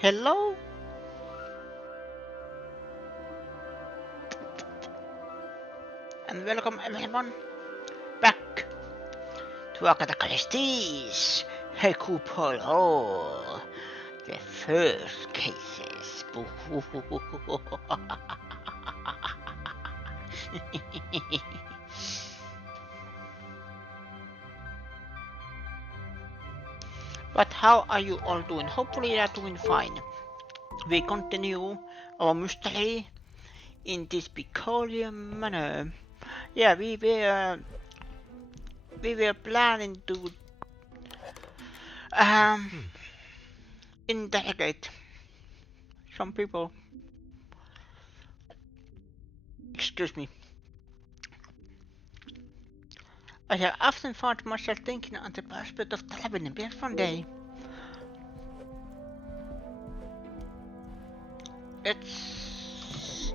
Hello and welcome everyone back to Agatha Christie's Hercule Poirot, the first cases. But how are you all doing? Hopefully you are doing fine. We continue our mystery in this peculiar manner. Yeah, we were planning to um interrogate some people. Excuse me. I have often found myself thinking on the prospect of traveling back one day.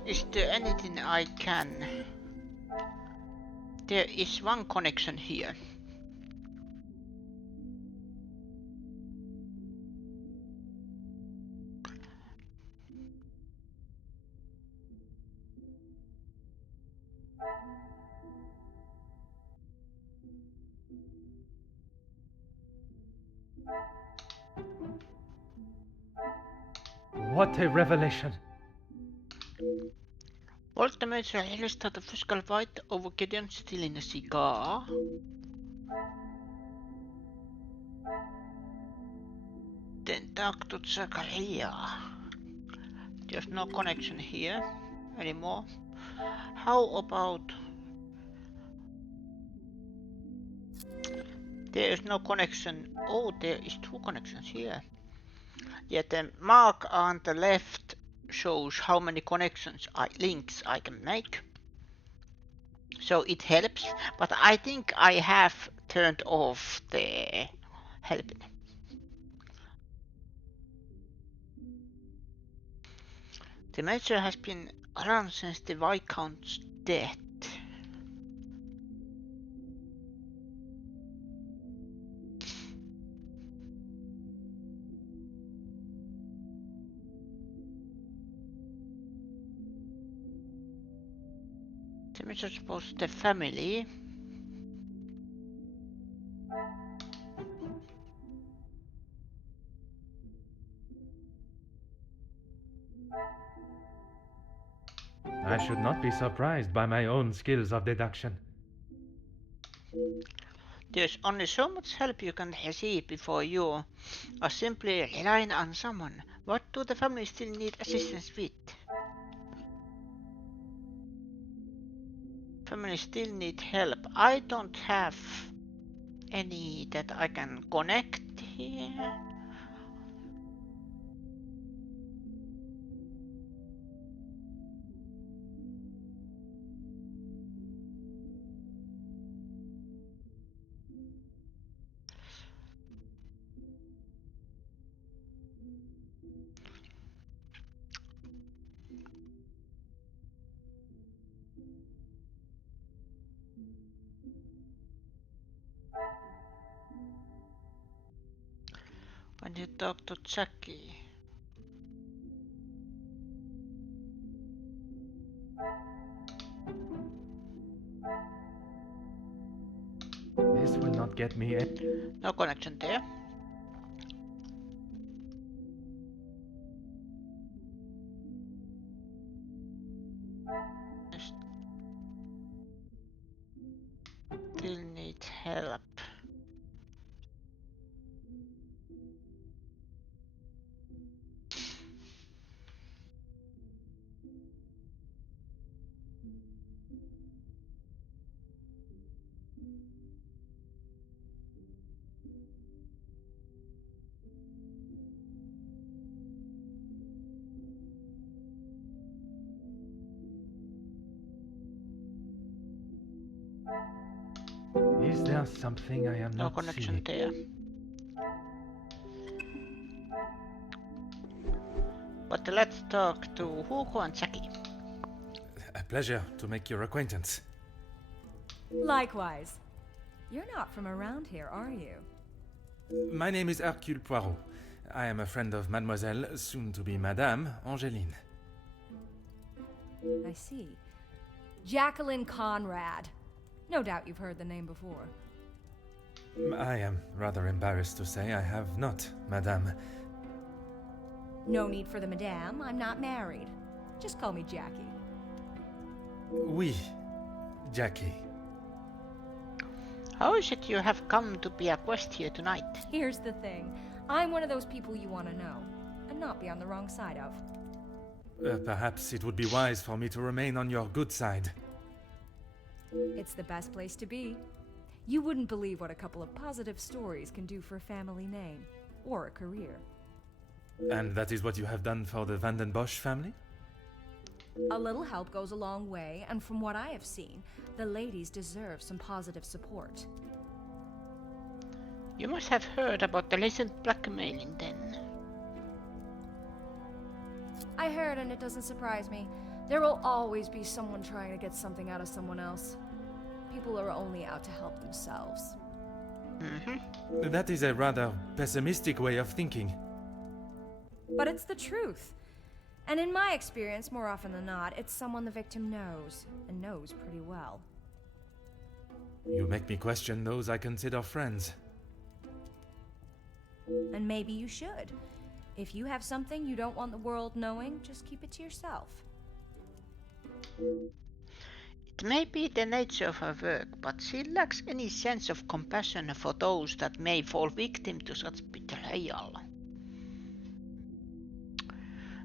Is there anything I can? There is one connection here. What a revelation! Ultimates released the physical fight over Gideon stealing a cigar. Then talk to Zachariah. There's no connection here anymore. How about... There is no connection. Oh, there is two connections here. Yet the mark on the left shows how many links I can make. So it helps, but I think I have turned off the helping. The major has been around since the Viscount's death. The major supposed the family. I should not be surprised by my own skills of deduction. There's only so much help you can receive before you are simply relying on someone. What do the family still need assistance with? Family still need help. I don't have any that I can connect here. When you talk to Jackie. This will not get me a... No connection there. Still need help. Is there something I am No not connection seeing? there. But let's talk to Hugo and Jackie. A pleasure to make your acquaintance. Likewise. You're not from around here, are you? My name is Hercule Poirot. I am a friend of Mademoiselle, soon to be Madame, Angeline. I see. Jacqueline Conrad. No doubt you've heard the name before. I am rather embarrassed to say I have not, Madame. No need for the madame, I'm not married. Just call me Jackie. Oui, Jackie. How is it you have come to be a guest here tonight? Here's the thing. I'm one of those people you want to know, and not be on the wrong side of. Perhaps it would be wise for me to remain on your good side. It's the best place to be. You wouldn't believe what a couple of positive stories can do for a family name, or a career. And that is what you have done for the Van den Bosch family? A little help goes a long way, and from what I have seen, the ladies deserve some positive support. You must have heard about the recent blackmailing then. I heard, and it doesn't surprise me. There will always be someone trying to get something out of someone else. People are only out to help themselves. That is a rather pessimistic way of thinking. But it's the truth. And in my experience, more often than not, it's someone the victim knows, and knows pretty well. You make me question those I consider friends. And maybe you should. If you have something you don't want the world knowing, just keep it to yourself. It may be the nature of her work, but she lacks any sense of compassion for those that may fall victim to such betrayal.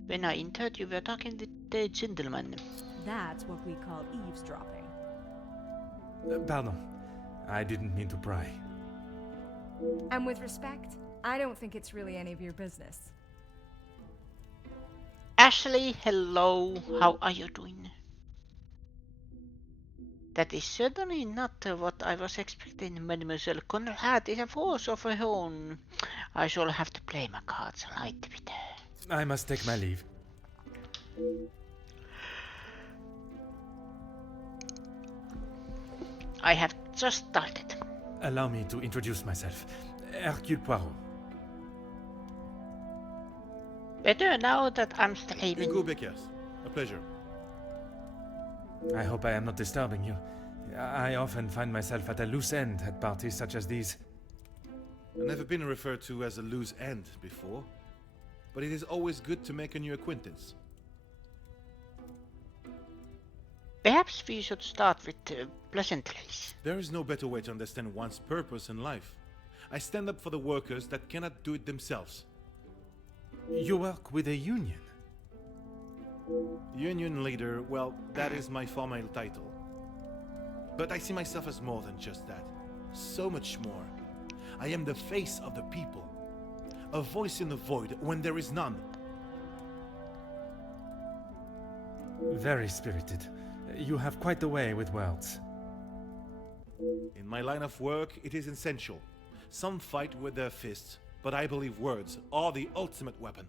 When I entered, you were talking with the gentleman. That's what we call eavesdropping. Pardon. I didn't mean to pry. And with respect, I don't think it's really any of your business. Ashley, hello. How are you doing? That is certainly not what I was expecting. Mademoiselle Conrad is a force of her own. I shall have to play my cards right with her. I must take my leave. I have just started. Allow me to introduce myself. Hercule Poirot. Better now that I'm streaming. Hugo Beckers. A pleasure. I hope I am not disturbing you. I often find myself at a loose end at parties such as these. I've never been referred to as a loose end before, but it is always good to make a new acquaintance. Perhaps we should start with pleasantries. There is no better way to understand one's purpose in life. I stand up for the workers that cannot do it themselves. You work with a union? Union leader, well, that is my formal title. But I see myself as more than just that. So much more. I am the face of the people. A voice in the void when there is none. Very spirited. You have quite the way with words. In my line of work, it is essential. Some fight with their fists, but I believe words are the ultimate weapon.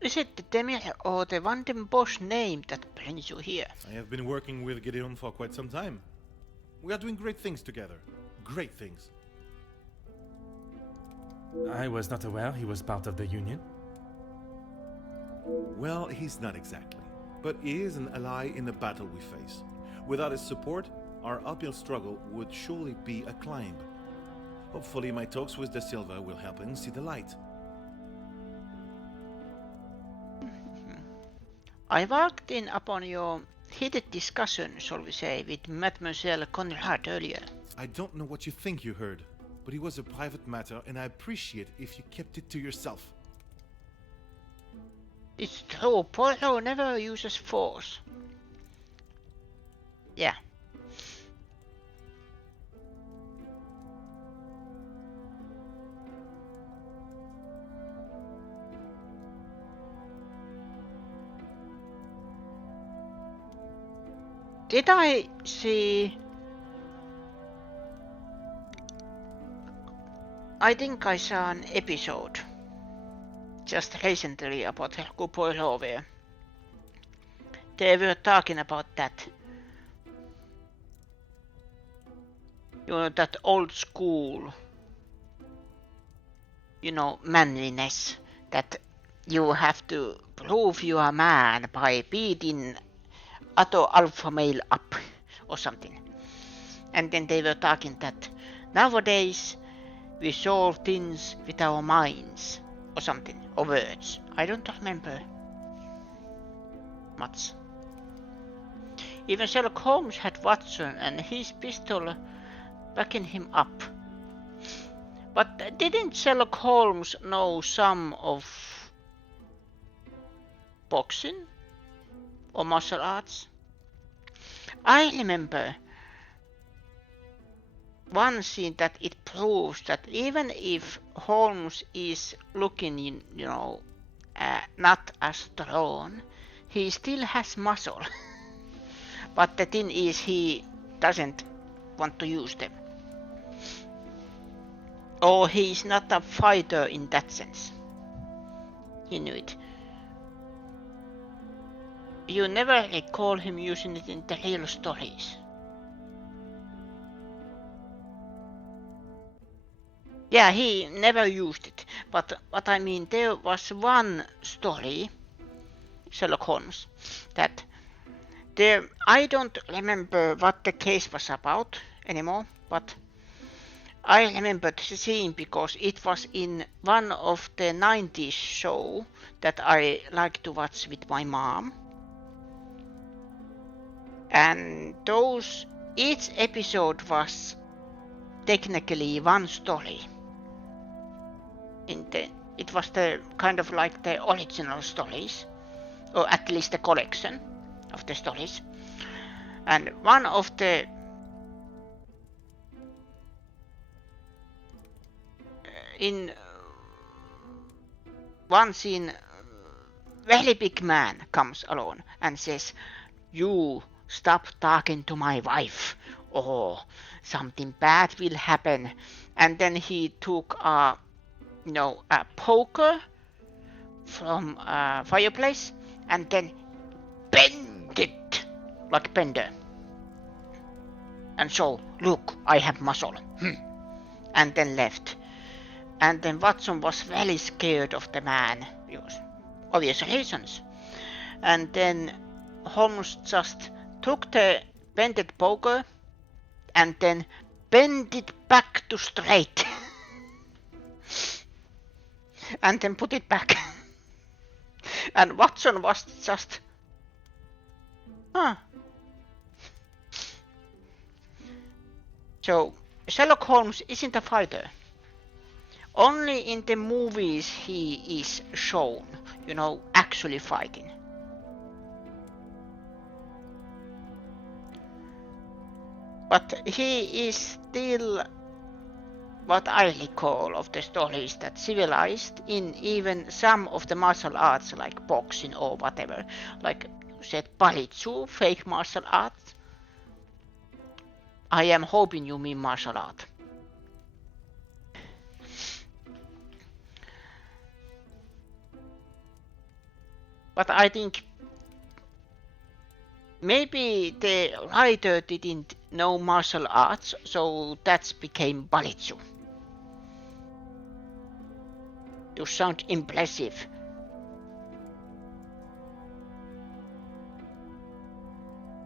Is it the Demir or the Van den Bosch name that brings you here? I have been working with Gideon for quite some time. We are doing great things together. Great things. I was not aware he was part of the union. Well, he's not exactly. But he is an ally in the battle we face. Without his support, our uphill struggle would surely be a climb. Hopefully my talks with De Silva will help him see the light. I walked in upon your heated discussion, shall we say, with Mademoiselle Conrad earlier. I don't know what you think you heard, but it was a private matter and I appreciate if you kept it to yourself. It's true, Poirot never uses force. Yeah. Did I see... I think I saw an episode just recently about Hercule Poirot where they were talking about that. You know, that old school, you know, manliness, that you have to prove you are a man by beating other alpha male up or something. And then they were talking that nowadays we solve things with our minds or something, or words. I don't remember much. Even Sherlock Holmes had Watson and his pistol backing him up. But didn't Sherlock Holmes know some of boxing or martial arts? I remember one scene that it proves that even if Holmes is looking, you know, not as strong, he still has muscle. But the thing is, he doesn't want to use them. Or he's not a fighter in that sense. He knew it. You never recall him using it in the real stories. Yeah, he never used it. But I mean, there was one story, Sherlock Holmes, that there, I don't remember what the case was about anymore, but I remembered the scene because it was in one of the 90s show that I like to watch with my mom. And each episode was technically one story. It was the kind of like the original stories, or at least the collection of the stories. And one of the in one scene, very big man comes along and says, "You stop talking to my wife, or something bad will happen." And then he took a poker from a fireplace and then bend it like bender. And so, "Look, I have muscle." And then left. And then Watson was very scared of the man, because obvious reasons. And then Holmes just took the bended poker and then bent it back to straight. And then put it back. And Watson was just, So Sherlock Holmes isn't a fighter. Only in the movies he is shown, actually fighting. But he is still, what I recall of the stories, that civilized in even some of the martial arts like boxing or whatever. Like you said, Balitsu, fake martial arts. I am hoping you mean martial art. But I think maybe the writer didn't know martial arts, so that became Balitsu. To sound impressive.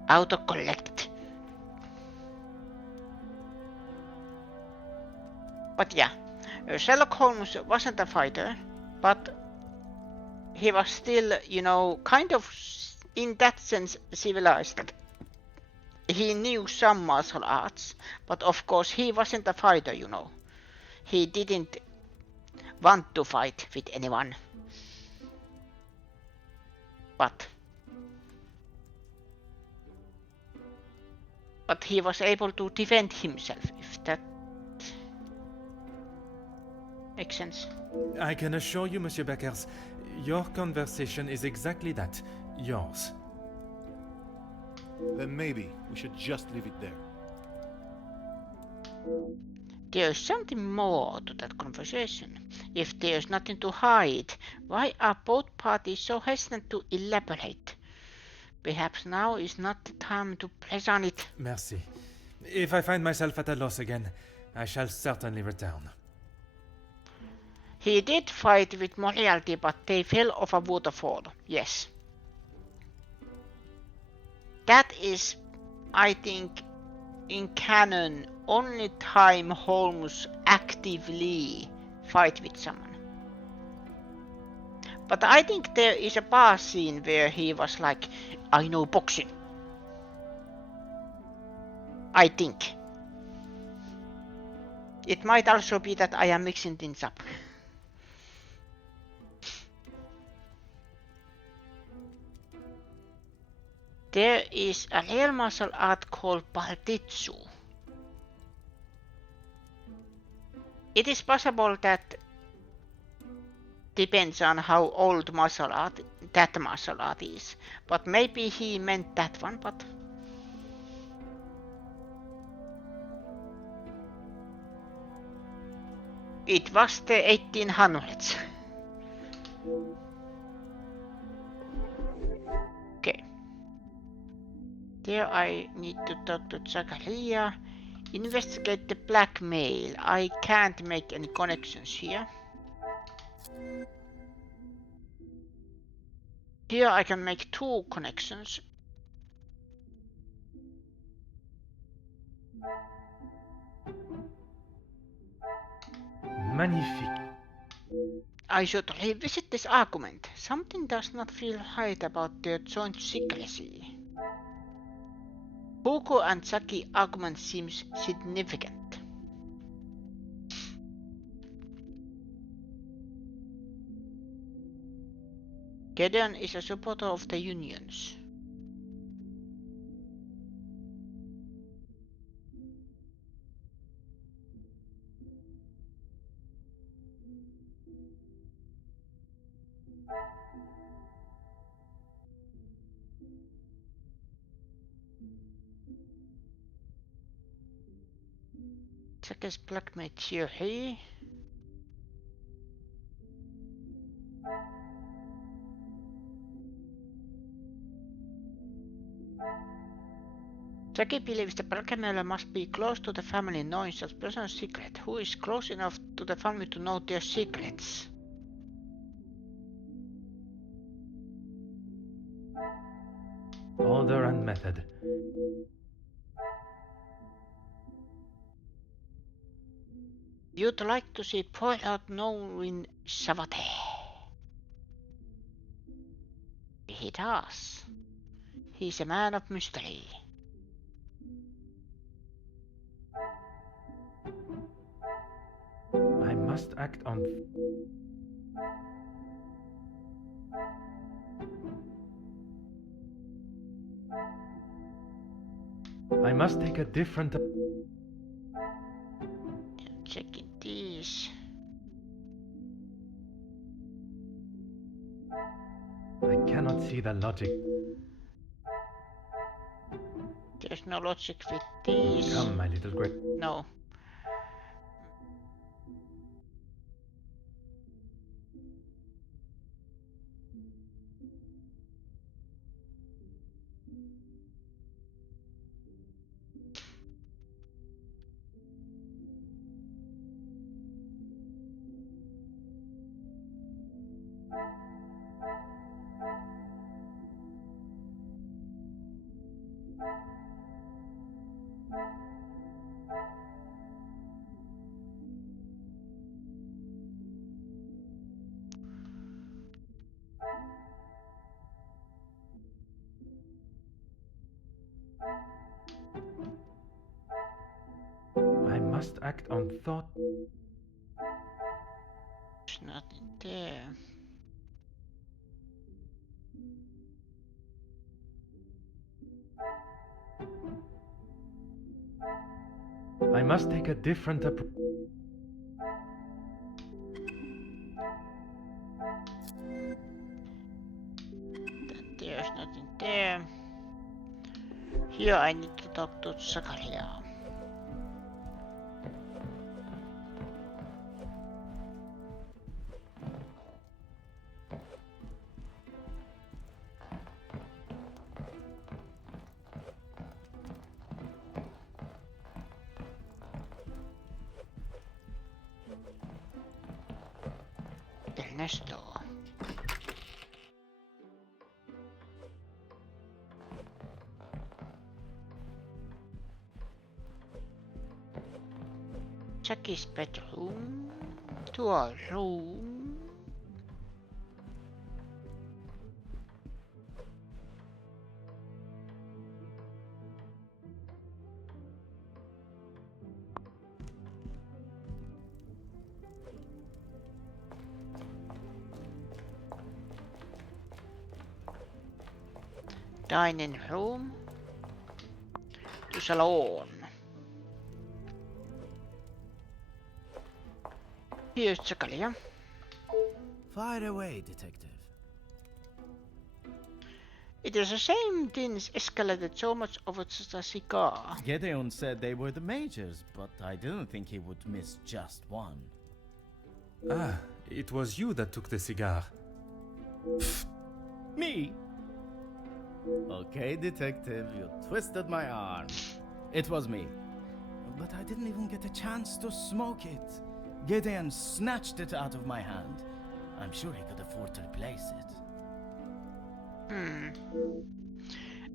Autocorrect. But yeah, Sherlock Holmes wasn't a fighter, but he was still, kind of, in that sense, civilized. He knew some martial arts, but of course he wasn't a fighter, He didn't want to fight with anyone. But he was able to defend himself, if that makes sense. I can assure you, Monsieur Beckers, your conversation is exactly that. Yours. Then maybe we should just leave it there. There's something more to that conversation. If there's nothing to hide, why are both parties so hesitant to elaborate? Perhaps now is not the time to press on it. Merci. If I find myself at a loss again, I shall certainly return. He did fight with Moriarty, but they fell off a waterfall. Yes. That is, I think, in canon, only time Holmes actively fight with someone. But I think there is a bar scene where he was like, I know boxing. I think. It might also be that I am mixing things up. There is a real martial art called Baltitsu. It is possible that depends on how old that martial art is. But maybe he meant that one, but... It was the 1800s. Okay. There I need to talk to Zachariah. Investigate the blackmail. I can't make any connections here. Here I can make 2 connections. Magnifique. I should revisit this argument. Something does not feel right about their joint secrecy. Hugo and Saki argument seems significant. Gideon is a supporter of the unions. Saki's blackmail theory. Jackie believes the blackmailer must be close to the family, knowing such person's secret. Who is close enough to the family to know their secrets? Order and method. You'd like to see Poirot knowing Savate. He does. He's a man of mystery. I must act on... I must take a different... Checking these. I cannot see the logic. There's no logic with these. Come, my little great... No. I must act on thought. There's nothing there. I must take a different approach. There's nothing there. Here I need to talk to Zachariah. Ernesto. Jackie's bedroom. To our room. Dining room. To salon. Here's Zakaria. Fire away, detective. It is a shame things escalated so much over just a cigar. Gideon said they were the majors, but I didn't think he would miss just one. Ah, it was you that took the cigar. Me? Okay, detective, you twisted my arm. It was me. But I didn't even get a chance to smoke it. Gideon snatched it out of my hand. I'm sure he could afford to replace it.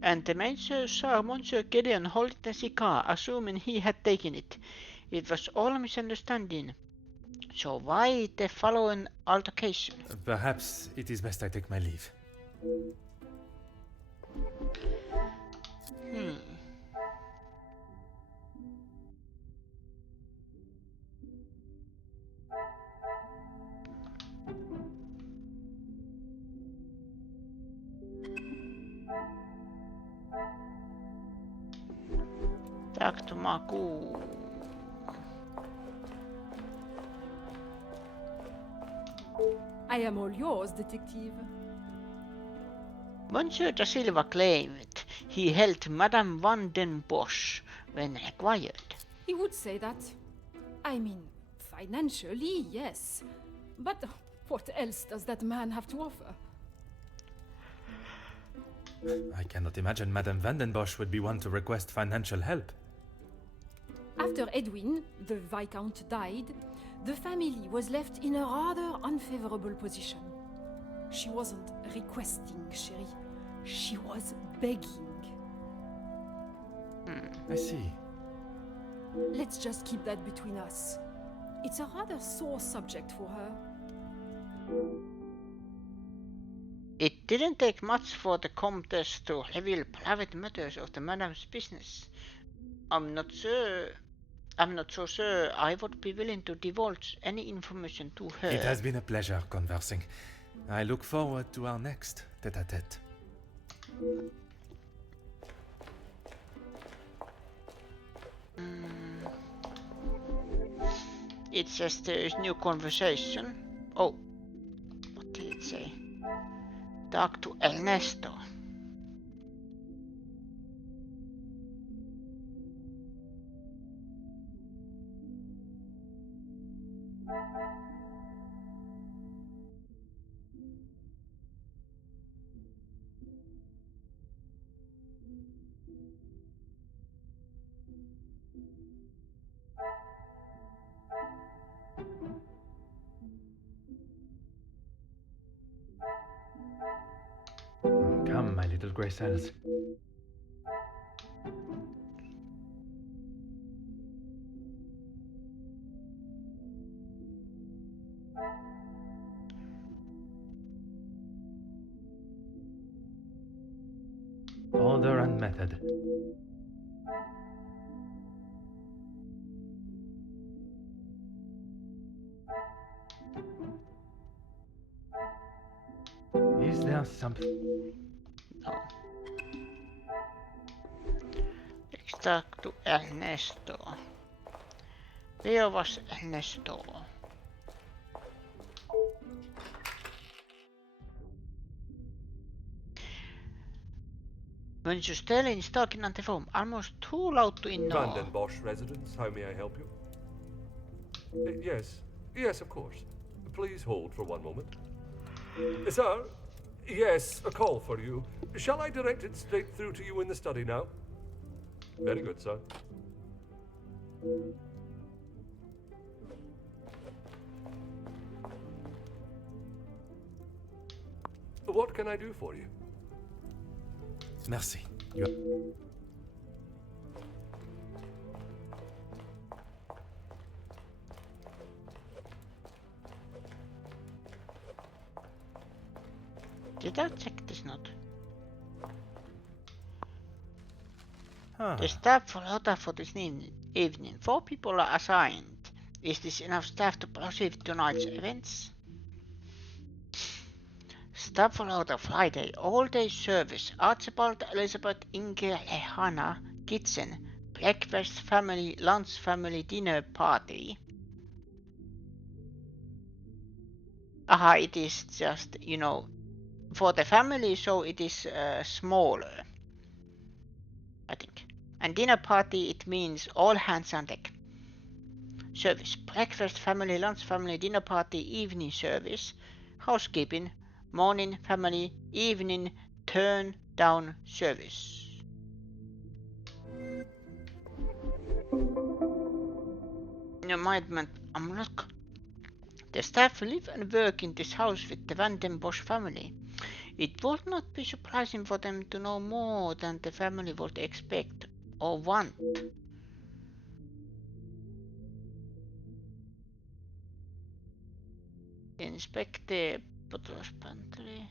And the major saw Monsieur Gideon holding the cigar, assuming he had taken it. It was all a misunderstanding. So why the following altercation? Perhaps it is best I take my leave. Dr. Maku. I am all yours, detective. Monsieur da Silva claimed he held Madame Van den Bosch when required. He would say that. I mean, financially, yes. But what else does that man have to offer? I cannot imagine Madame Van den Bosch would be one to request financial help. After Edwin, the Viscount, died, the family was left in a rather unfavorable position. She wasn't requesting, chérie. She was begging. I see. Let's just keep that between us. It's a rather sore subject for her. It didn't take much for the Comtesse to reveal private matters of the Madame's business. I'm not so sure I would be willing to divulge any information to her. It has been a pleasure conversing. I look forward to our next tete-a-tete. It says there is new conversation. Oh, what did it say? Talk to Ernesto. Come, my little grey cells. Order and method. Is there something? No. Let's talk to Ernesto. Where was Ernesto? Monsieur Sterling is talking on the phone, almost too loud to Van ignore. den Bosch residence, how may I help you? Yes, of course. Please hold for one moment. Sir, yes, a call for you. Shall I direct it straight through to you in the study now? Very good, sir. What can I do for you? Merci. Did I check this note? Ah, The staff for Lota for this evening. 4 people are assigned. Is this enough staff to proceed with tonight's events? Staff for Lota Friday. All-day service. Archibald, Elizabeth, Inge, Hannah, kitchen. Breakfast family, lunch family, dinner party. Aha, it is just, you know, for the family, so it is smaller, I think. And dinner party, it means all hands on deck. Service, breakfast, family, lunch, family, dinner party, evening service, housekeeping, morning, family, evening, turn down service. Environment unlock. The staff live and work in this house with the Van den Bosch family. It would not be surprising for them to know more than the family would expect or want. Inspect the butler's pantry.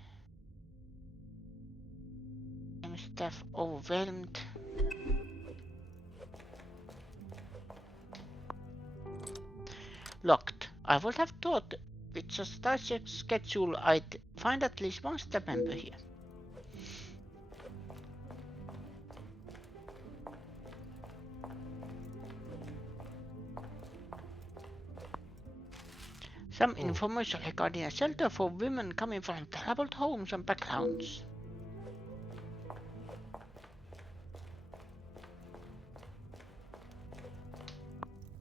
Staff overwhelmed. Locked. I would have thought with such a tight schedule I'd find at least one staff member here. Some information regarding a shelter for women coming from troubled homes and backgrounds.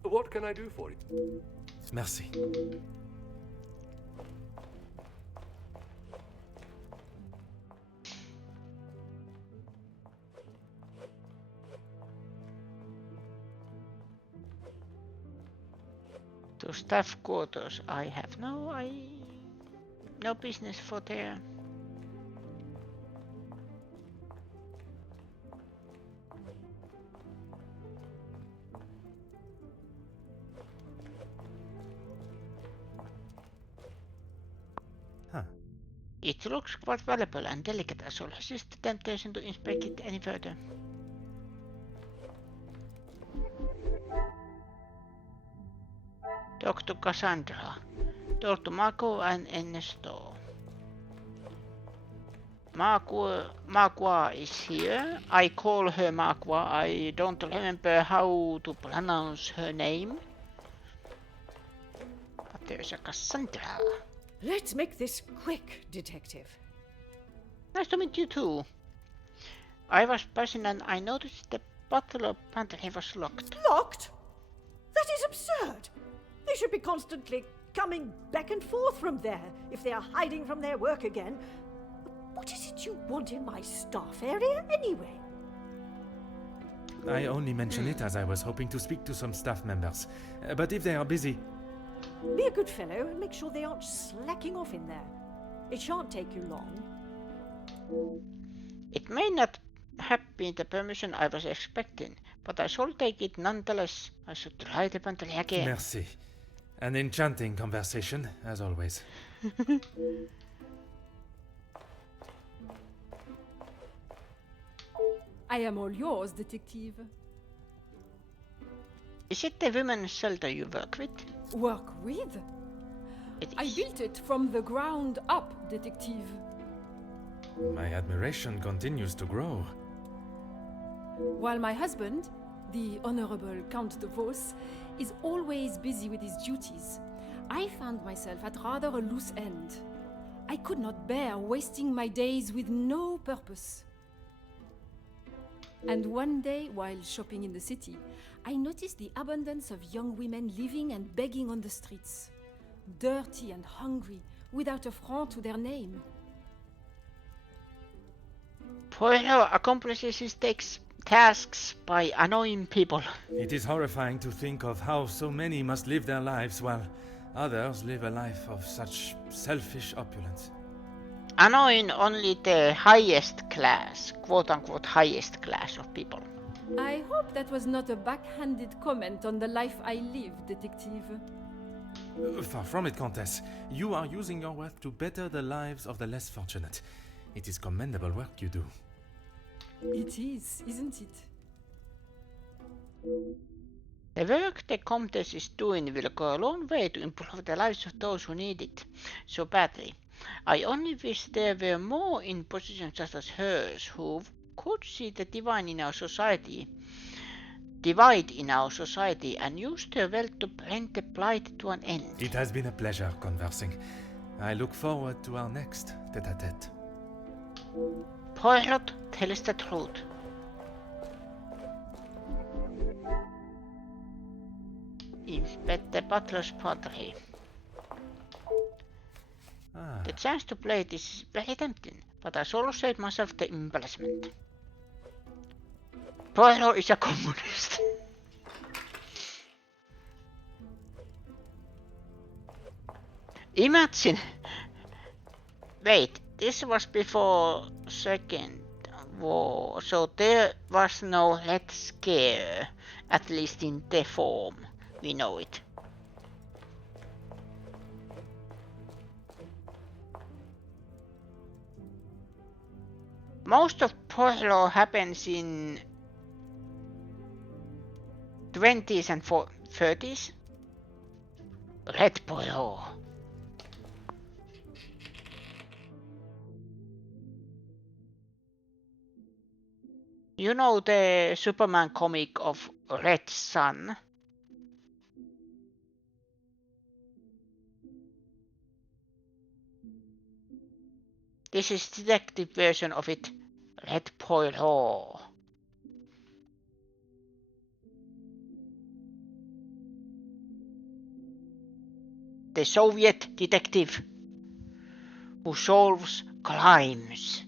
What can I do for you? merci. To staff quarters, I have no business for there. Huh. It looks quite valuable and delicate, as well as the temptation to inspect it any further. Talk to Cassandra. Talk to Marco and Ernesto. Marqua is here. I call her Marqua. I don't remember how to pronounce her name. But there's a Cassandra. Let's make this quick, Detective. Nice to meet you too. I was passing and I noticed the butler pantry was locked. Locked? That is absurd. They should be constantly coming back and forth from there if they are hiding from their work again. What is it you want in my staff area anyway? I only mention it as I was hoping to speak to some staff members. But if they are busy... Be a good fellow and make sure they aren't slacking off in there. It shan't take you long. It may not have been the permission I was expecting, but I shall take it nonetheless. I should try the pantry again. Merci. An enchanting conversation, as always. I am all yours, Detective. Is it the women's shelter you work with? Work with? It I is. built it from the ground up, Detective. My admiration continues to grow. While my husband, the Honorable Count de Vos, is always busy with his duties, I found myself at rather a loose end. I could not bear wasting my days with no purpose. And one day, while shopping in the city, I noticed the abundance of young women living and begging on the streets, dirty and hungry, without a franc to their name. Poirot accomplishes his tasks by annoying people. It is horrifying to think of how so many must live their lives while others live a life of such selfish opulence. annoying only the highest class, quote-unquote highest class of people. I hope that was not a backhanded comment on the life I live, detective. Far from it, Countess. You are using your wealth to better the lives of the less fortunate. It is commendable work you do. It is, isn't it? The work the Comtesse is doing will go a long way to improve the lives of those who need it so badly. I only wish there were more in positions such as hers who could see the divide in our society and use their wealth to bring the plight to an end. It has been a pleasure conversing. I look forward to our next tete-a-tete. Poirot tells the truth. Inspector Butler's pottery. The chance to play this is very tempting, but I sort of saved myself the embarrassment. Poirot is a communist. Imagine. Wait, this was before Second War, so there was no Red Scare, at least in the form we know it. Most of Poirot happens in 20s and 30s. Red Poirot. You know the Superman comic of Red Sun? This is the detective version of it, Red Poirot. The Soviet detective who solves crimes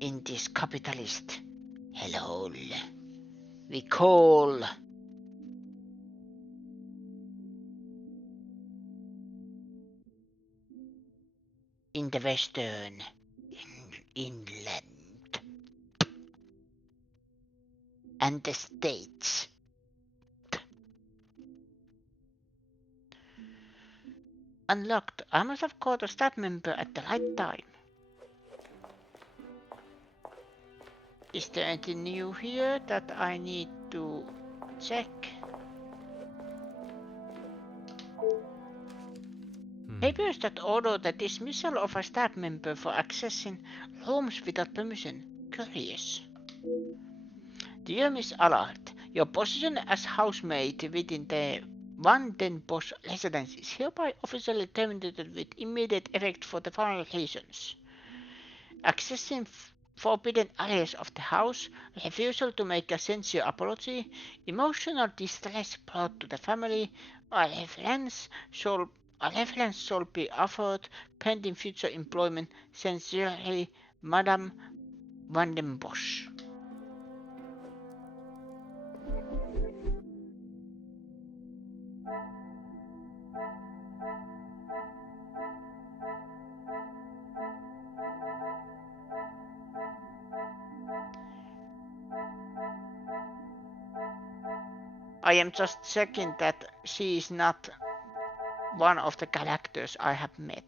in this capitalist hellhole we call in the Western Inland and the States. Unlocked. I must have caught a staff member at the right time. Is there anything new here that I need to check? Papers that order the dismissal of a staff member for accessing rooms without permission. Curious. Dear Miss Allard, your position as housemaid within the Van Den Bosch residence is hereby officially terminated with immediate effect for the following reasons. Accessing forbidden areas of the house, refusal to make a sincere apology, emotional distress brought to the family, a reference shall be offered pending future employment. Sincerely, Madame Van Den Bosch. I am just checking that she is not one of the characters I have met.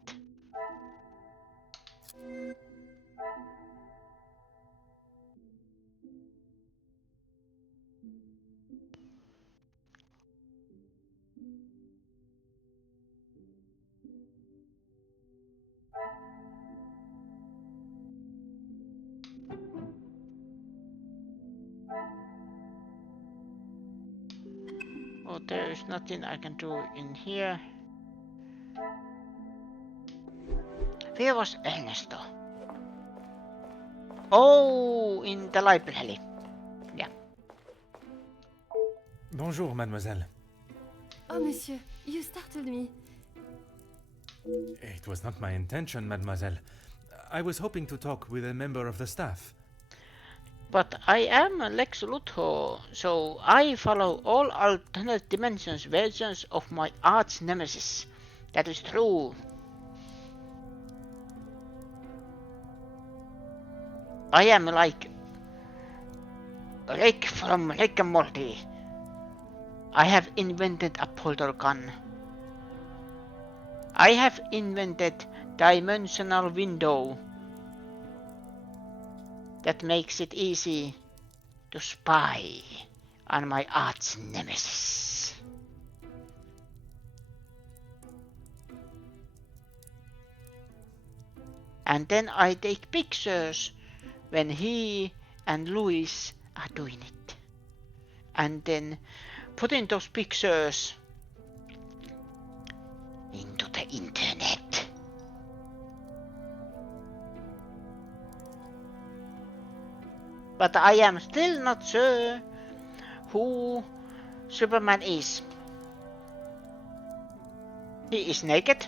Oh, there is nothing I can do in here. Where was Ernesto? Oh, in the library. Yeah. Bonjour, mademoiselle. Oh, monsieur, you startled me. It was not my intention, mademoiselle. I was hoping to talk with a member of the staff. But I am Lex Luthor, so I follow all alternate dimensions versions of my arch nemesis. That is true. I am like Rick from Rick and Morty. I have invented a polter gun. I have invented dimensional window that makes it easy to spy on my arch nemesis. And then I take pictures when he and Louis are doing it. And then putting those pictures into the internet. But I am still not sure who Superman is. He is naked.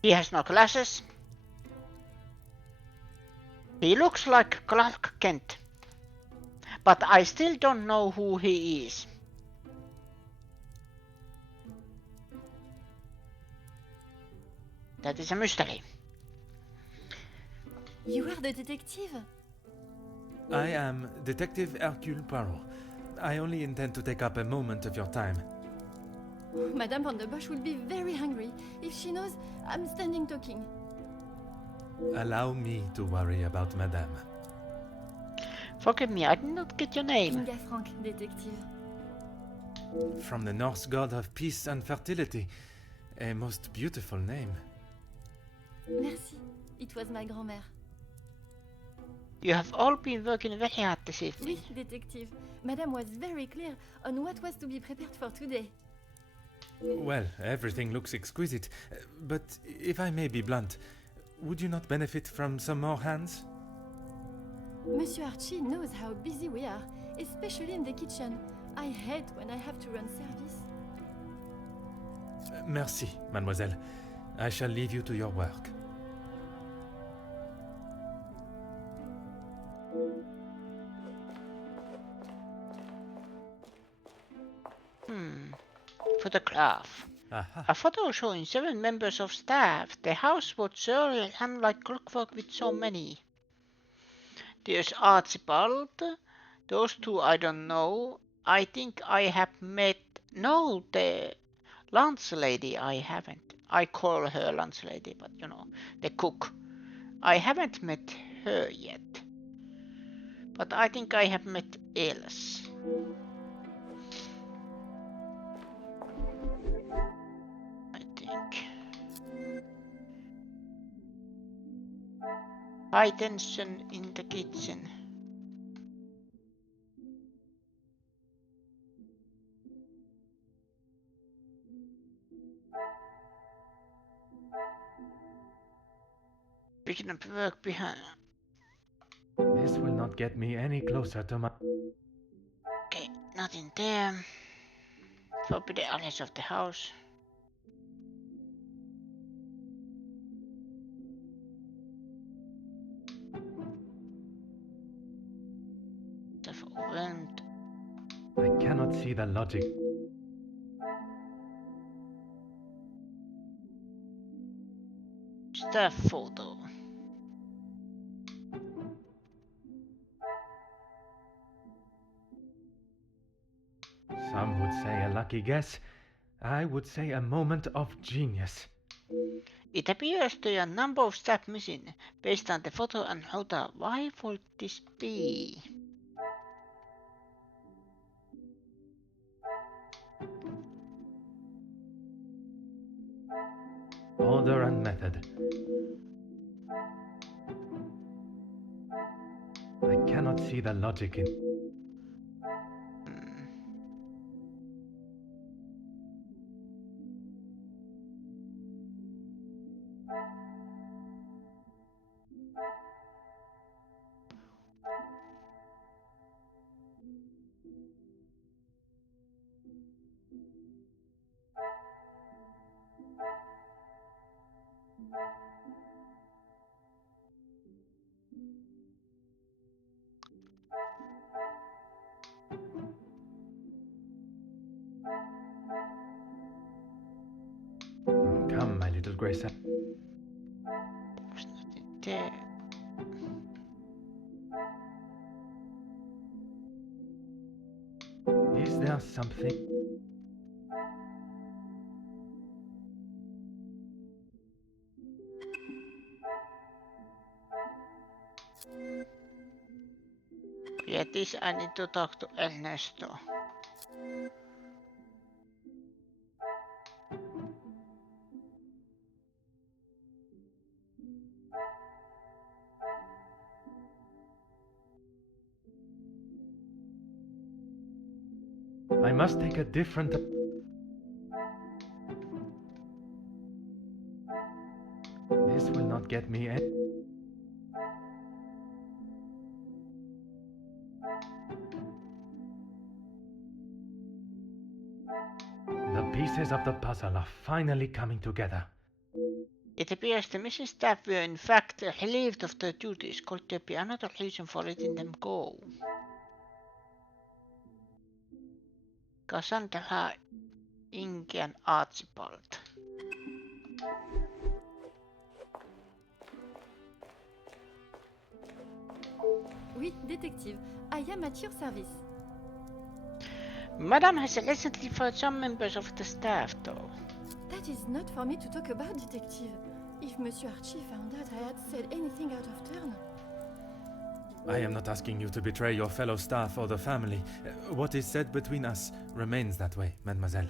He has no glasses. He looks like Clark Kent. But I still don't know who he is. That is a mystery. You are the detective? I am Detective Hercule Poirot. I only intend to take up a moment of your time. Madame Van der Bosch will be very hungry if she knows I'm standing talking. Allow me to worry about Madame. Forgive me, I did not get your name. Inga Frank, detective. From the Norse god of peace and fertility. A most beautiful name. Merci. It was my grand-mère. You have all been working very hard this evening. Oui, detective. Madame was very clear on what was to be prepared for today. Well, everything looks exquisite. But if I may be blunt, would you not benefit from some more hands? Monsieur Archie knows how busy we are, especially in the kitchen. I hate when I have to run service. Merci, mademoiselle. I shall leave you to your work. Photograph. Aha. A photo showing 7 members of staff. The house would surely run like clockwork with so many. There's Archibald. Those two I don't know. I think I have met... No, the lunch lady I haven't. I call her lunch lady, but you know, the cook. I haven't met her yet. But I think I have met Else. I think. High tension in the kitchen. Picking up work behind. This will not get me any closer to my... Okay, nothing there. Forbidden areas of the house. Stuff overwhelmed. I cannot see the logic. Staff photo. Some would say a lucky guess. I would say a moment of genius. It appears to be a number of staff missing based on the photo and photo. Why would this be? Order and method. I cannot see the logic in... Come, my little Grace. There. Is there something? Yeah, this I need to talk to Ernesto. I must take a different. This will not get me any. The pieces of the puzzle are finally coming together. It appears the missing staff were in fact relieved of their duties. Could there be another reason for letting them go? Cassandra, Inge and Archibald. Oui, détective. I am at your service. Madame has recently fired some members of the staff, though. That is not for me to talk about, detective. If Monsieur Archie found out I had said anything out of turn. I am not asking you to betray your fellow staff or the family. What is said between us remains that way, mademoiselle.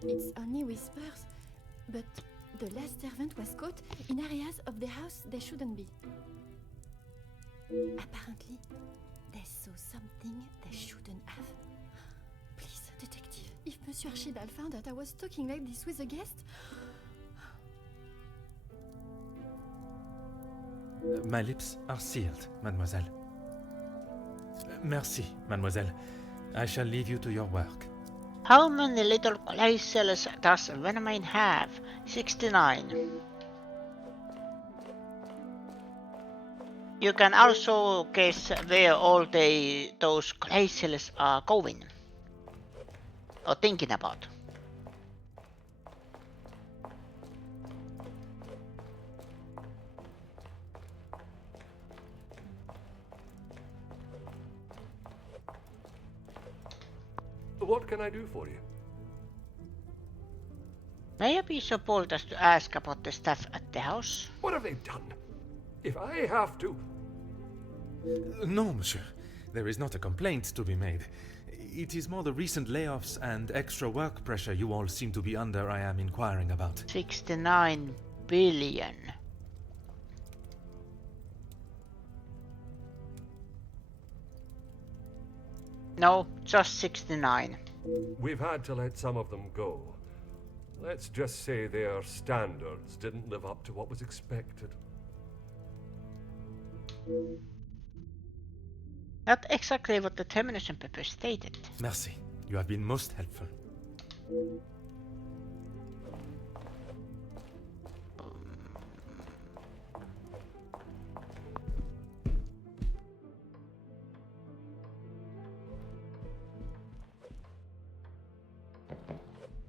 It's only whispers, but the last servant was caught in areas of the house they shouldn't be. Apparently, they saw something they shouldn't have. Please, detective, if Monsieur Archibald found out I was talking like this with a guest... My lips are sealed, mademoiselle. Merci, mademoiselle. I shall leave you to your work. How many little clay cells does Venomine have? 69. You can also guess where all those clay cells are going. Or thinking about. What can I do for you? May I be so bold as to ask about the staff at the house? What have they done? If I have to... No, monsieur. There is not a complaint to be made. It is more the recent layoffs and extra work pressure you all seem to be under I am inquiring about. 69 billion. No, just 69. We've had to let some of them go. Let's just say their standards didn't live up to what was expected. Not exactly what the termination paper stated. Merci. You have been most helpful.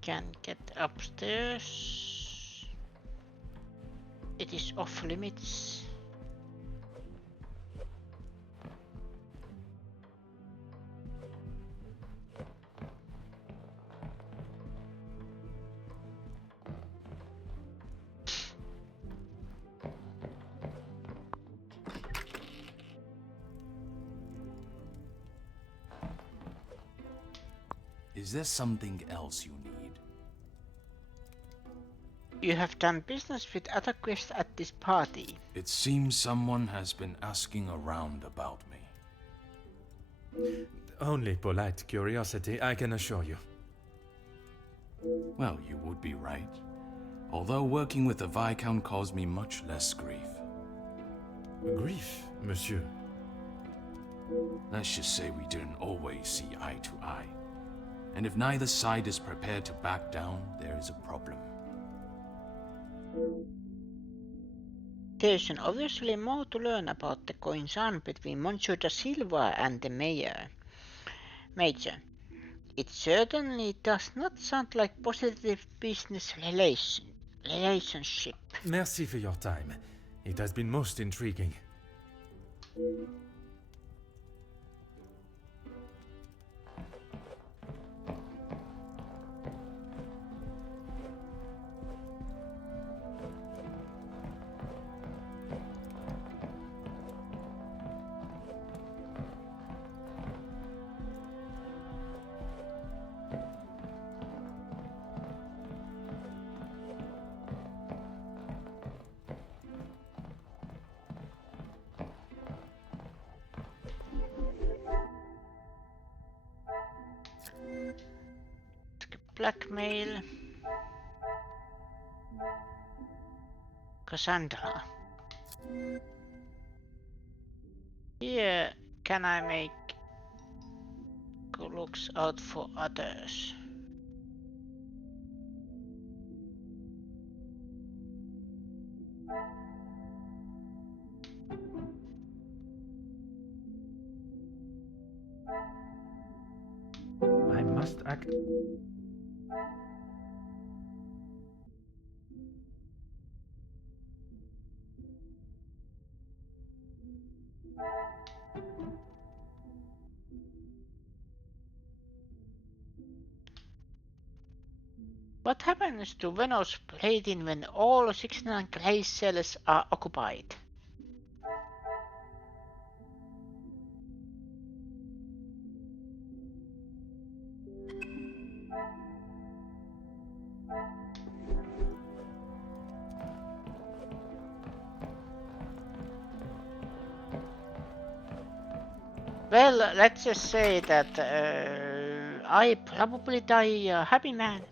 Can get upstairs. It is off limits. Is there something else you need? You have done business with other guests at this party. It seems someone has been asking around about me. Only polite curiosity, I can assure you. Well, you would be right. Although working with the Viscount caused me much less grief. Grief, monsieur? Let's just say we didn't always see eye to eye. And if neither side is prepared to back down, there is a problem. There's obviously more to learn about the goings on between Monsieur da Silva and the Major. It certainly does not sound like positive business relations. relationship. Merci for your time. It has been most intriguing. Blackmail. Cassandra. Here, can I make looks out for others? I must act. What happens to Venom's plating when all 69 clay cells are occupied? Well, let's just say that I probably die a happy man.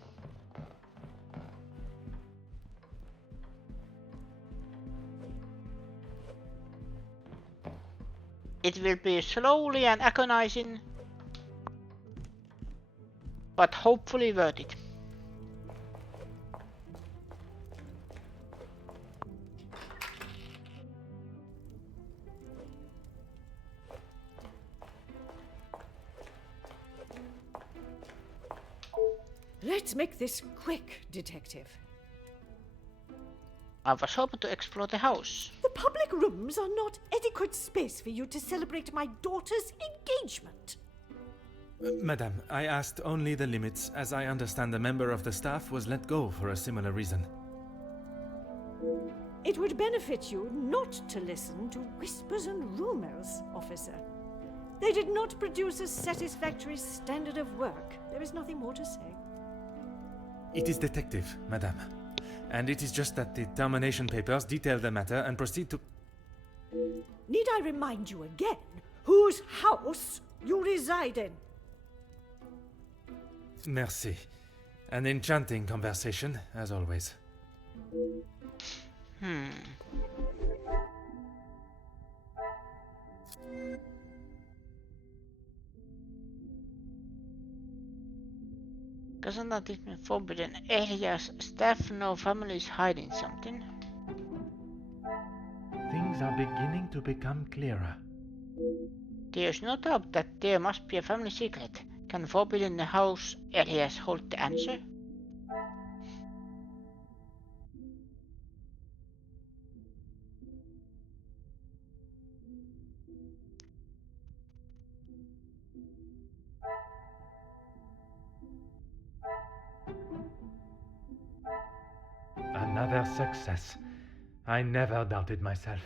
It will be slowly and agonizing, but hopefully worth it. Let's make this quick, Detective. I was hoping to explore the house. The public rooms are not adequate space for you to celebrate my daughter's engagement. Madame, I asked only the limits, as I understand a member of the staff was let go for a similar reason. It would benefit you not to listen to whispers and rumors, officer. They did not produce a satisfactory standard of work. There is nothing more to say. It is detective, madame. And it is just that the termination papers detail the matter and proceed to... Need I remind you again whose house you reside in? Merci. An enchanting conversation, as always. Cassandra has been forbidden areas. Staff know family is hiding something. Things are beginning to become clearer. There's no doubt that there must be a family secret. Can forbidden house areas hold the answer? Another success. I never doubted myself.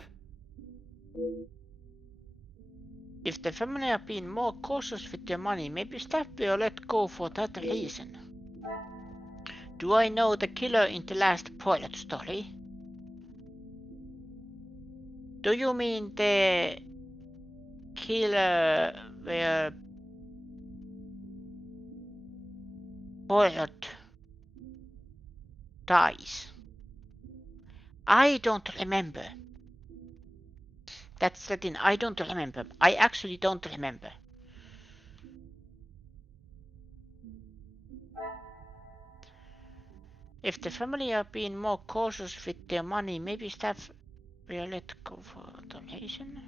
If the family are being more cautious with their money, maybe staff will let go for that reason. Do I know the killer in the last Poirot story? Do you mean the killer where Poirot dies? I don't remember. That's the thing, I don't remember. I actually don't remember. If the family are being more cautious with their money, maybe staff will let go for donation.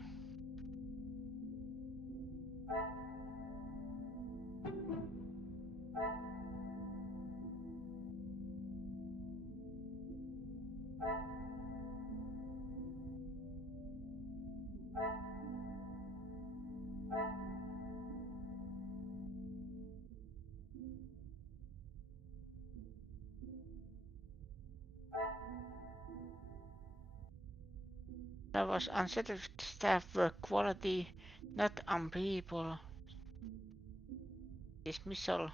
There was unsatisfied staff work quality, not on people. Dismissal.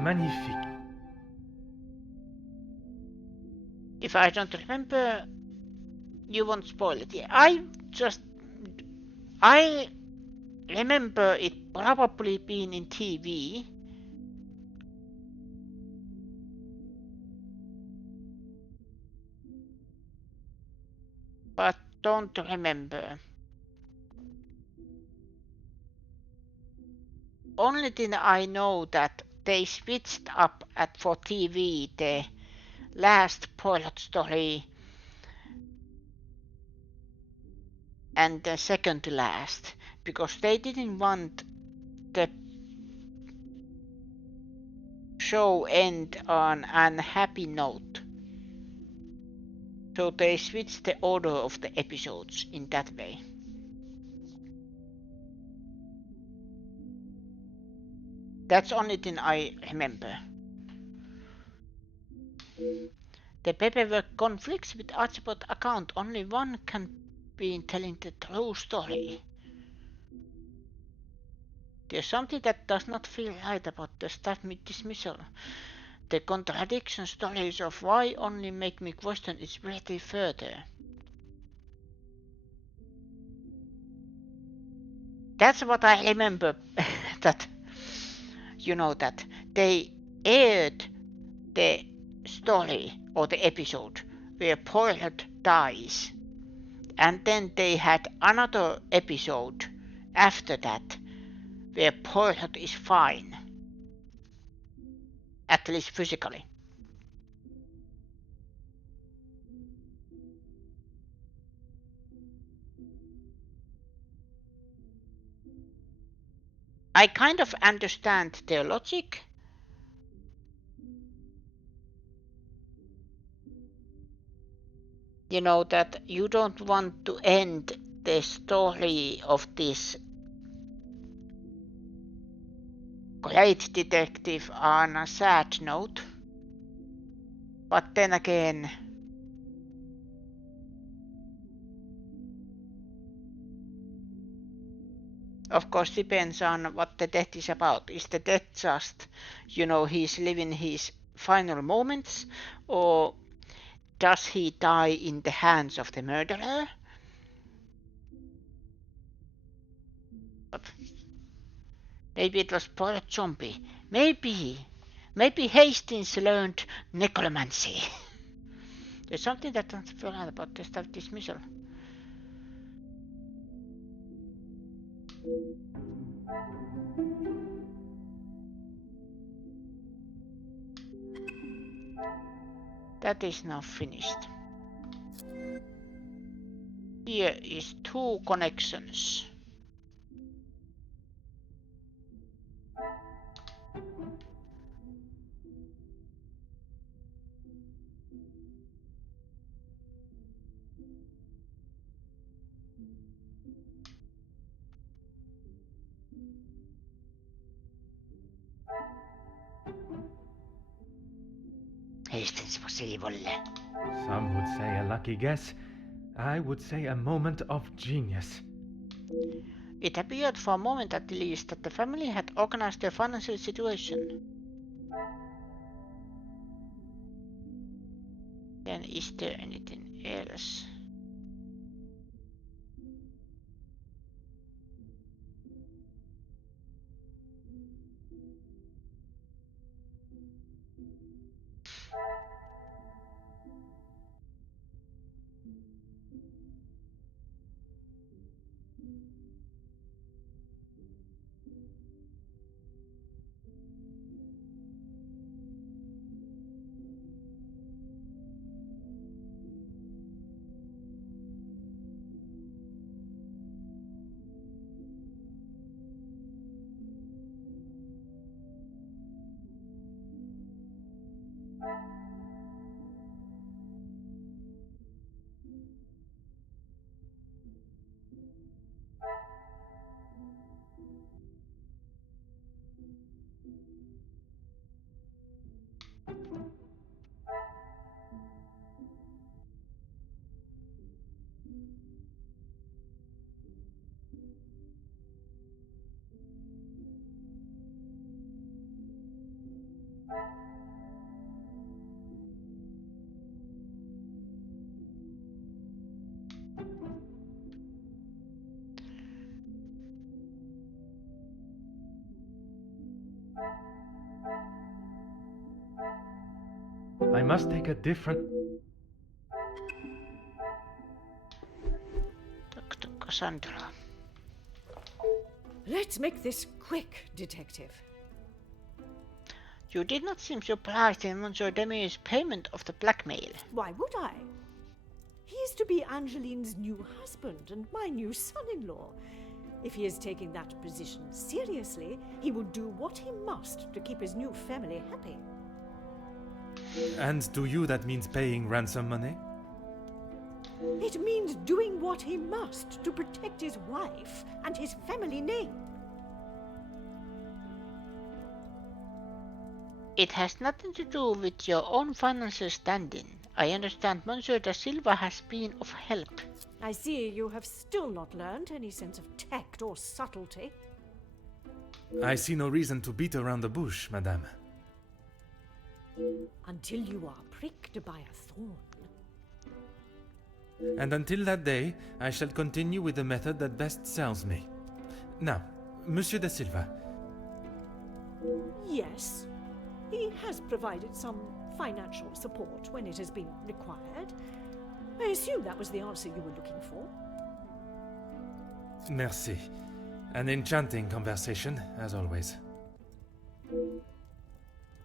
Magnifique. If I don't remember, you won't spoil it. I remember it probably being in TV. But don't remember. Only thing I know that they switched up for TV the last Poirot story and the second to last, because they didn't want the show end on an happy note. So they switched the order of the episodes in that way. That's the only thing I remember. The paperwork conflicts with Archibald's account. Only one can be telling the true story. There's something that does not feel right about the staff dismissal. The contradiction stories of why only make me question its reality further. That's what I remember. That that they aired the story or the episode where Poirot dies, and then they had another episode after that where Poirot is fine, at least physically. I kind of understand their logic. That you don't want to end the story of this great detective on a sad note. But then again, of course, depends on what the death is about. Is the death just, he's living his final moments, or does he die in the hands of the murderer? But maybe it was Poirot zombie. Maybe Hastings learned necromancy. There's something that I forgot about the staff dismissal. That is now finished. Here is 2 connections. Hastings was evil. Some would say a lucky guess. I would say a moment of genius. It appeared for a moment at least that the family had organized their financial situation. Then is there anything else? I must take a different... Dr. Cassandra. Let's make this quick, Detective. You did not seem surprised in Monsieur Demir's payment of the blackmail. Why would I? He is to be Angeline's new husband and my new son-in-law. If he is taking that position seriously, he will do what he must to keep his new family happy. And to you that means paying ransom money? It means doing what he must to protect his wife and his family name. It has nothing to do with your own financial standing. I understand Monsieur da Silva has been of help. I see you have still not learned any sense of tact or subtlety. I see no reason to beat around the bush, madame. Until you are pricked by a thorn. And until that day, I shall continue with the method that best serves me. Now, Monsieur da Silva. Yes, he has provided some financial support when it has been required. I assume that was the answer you were looking for. Merci. An enchanting conversation, as always.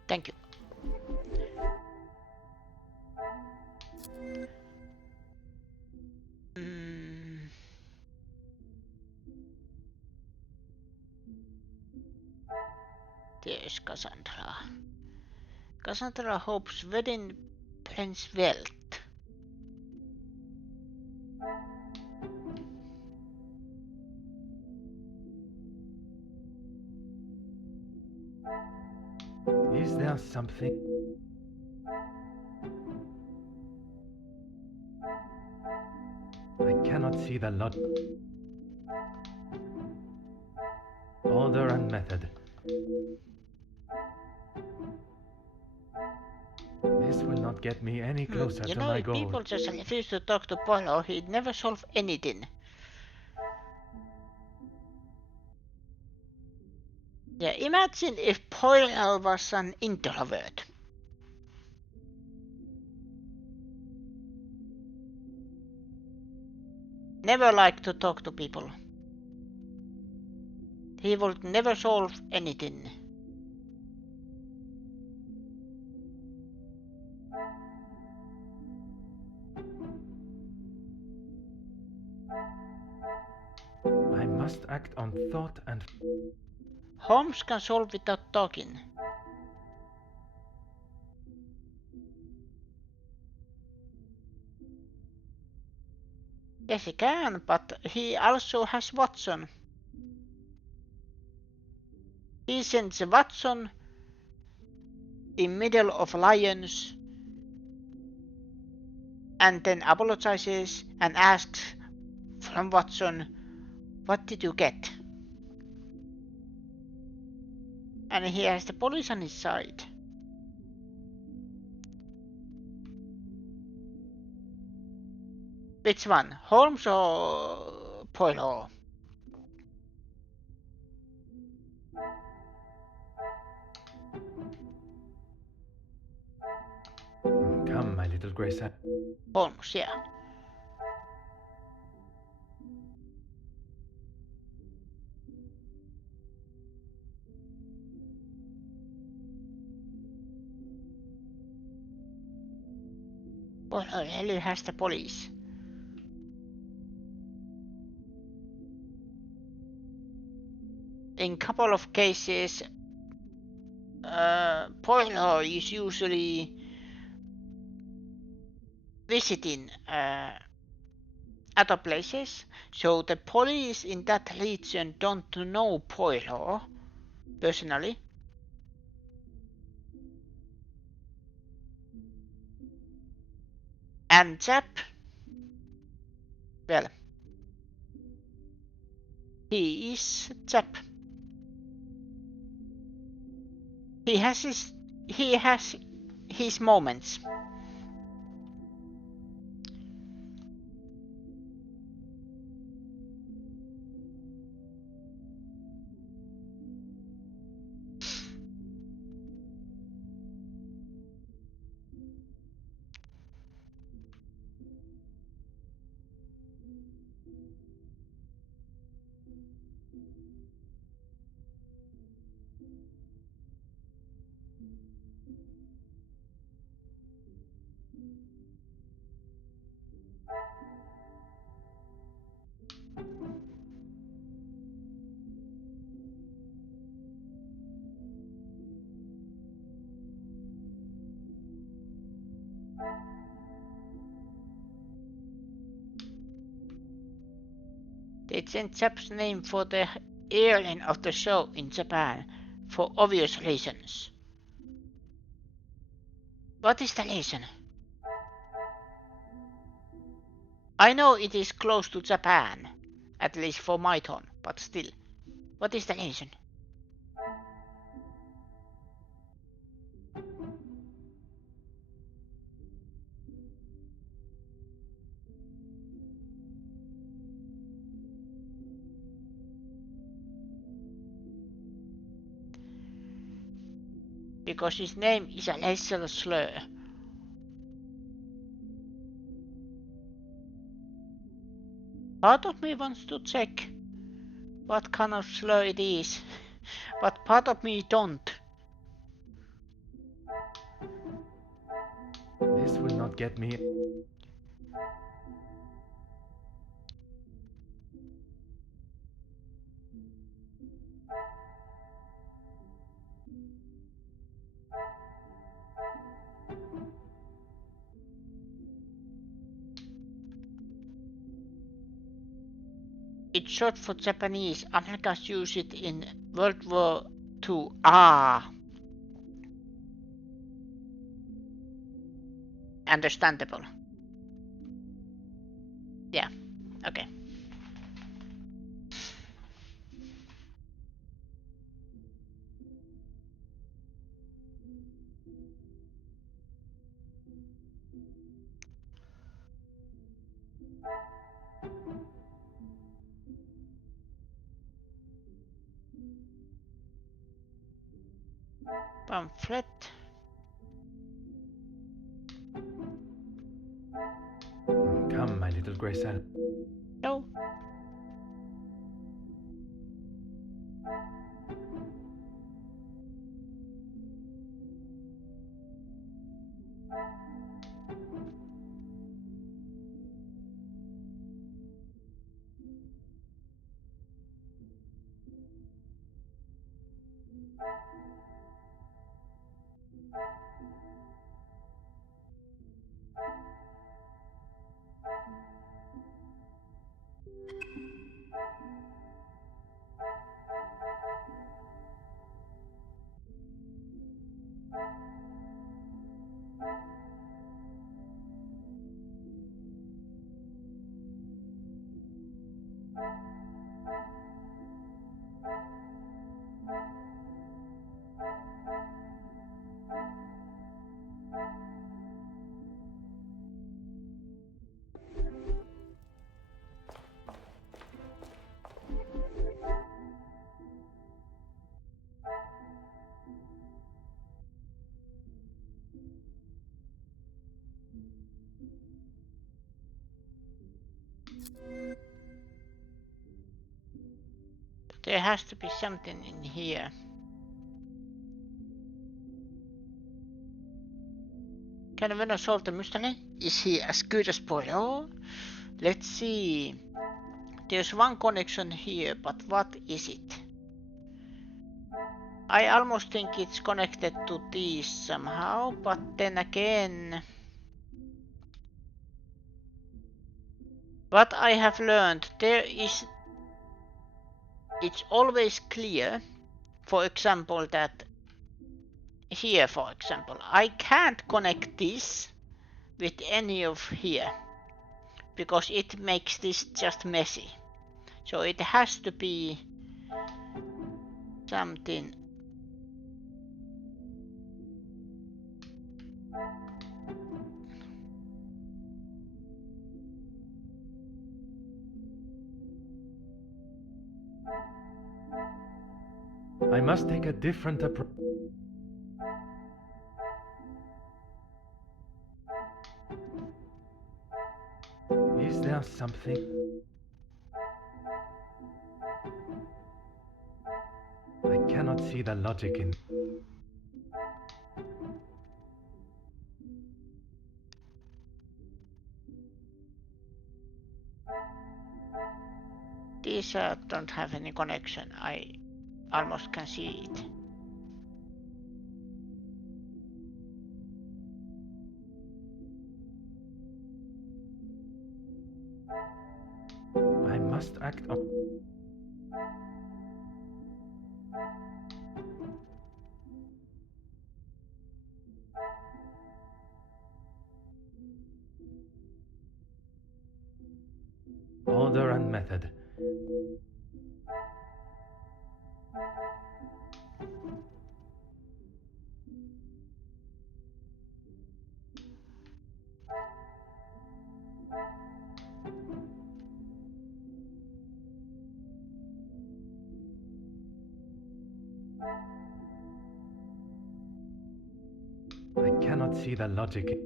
Thank you. There's Cassandra. Cassandra hopes wedding Prince Welt. Is there something... I cannot see the lot. Order and method. This will not get me any closer You to know, my if goal. people just refuse to talk to Poirot, he'd never solve anything. Yeah, imagine if Poirot was an introvert. Never liked to talk to people. He would never solve anything. I must act on thought and... Holmes can solve without talking. Yes, he can, but he also has Watson. He sends Watson in middle of lions and then apologizes and asks from Watson, what did you get? And he has the police on his side. Which one? Holmes or Poirot? Come, my little Grace. Holmes, yeah. Poirot really has the police. In couple of cases, Poirot is usually visiting other places, so the police in that region don't know Poirot personally. And Chap, well, he is Chap. He has his moments. They changed Chap's name for the airline of the show in Japan for obvious reasons. What is the reason? I know it is close to Japan, at least for my town, but still. What is the reason? Because his name is a racial slur. Part of me wants to check what kind of slur it is, but part of me don't. This will not get me. It's short for Japanese. Americans use it in World War II. Ah. Understandable. Yeah, okay. Pamphlet. Come, my little grey cell. No. There has to be something in here. Can Venom solve the mystery? Is he as good as Poirot? Let's see. There's one connection here, but what is it? I almost think it's connected to these somehow, but then again... What I have learned, it's always clear, for example, that here, for example, I can't connect this with any of here, because it makes this just messy. So it has to be something. I must take a different approach. Is there something? I cannot see the logic in. These don't have any connection. I almost can see it. I must act on. Order and method. I cannot see the logic.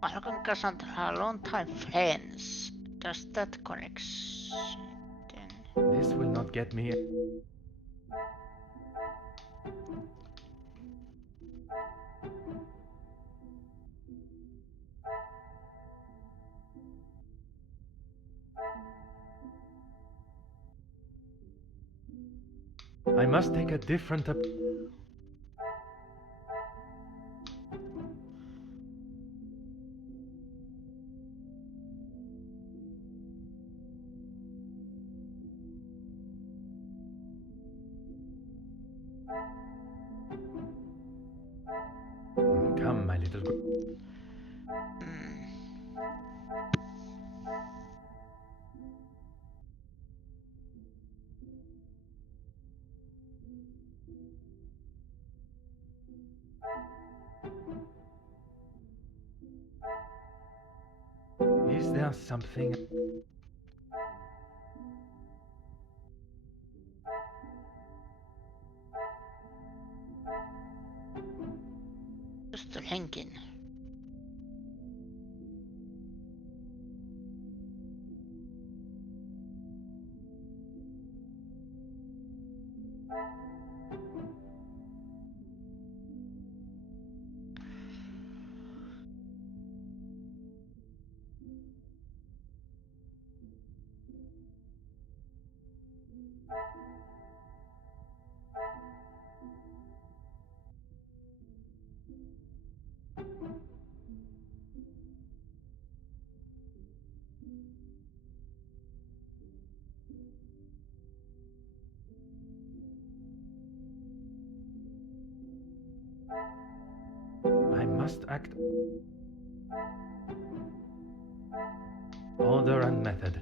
Malcolm doesn't have a long time friends. Does that connect? Then This will not get me. I must take a different approach. Come, my little. Is there something? just thinking. I must act. Order and method.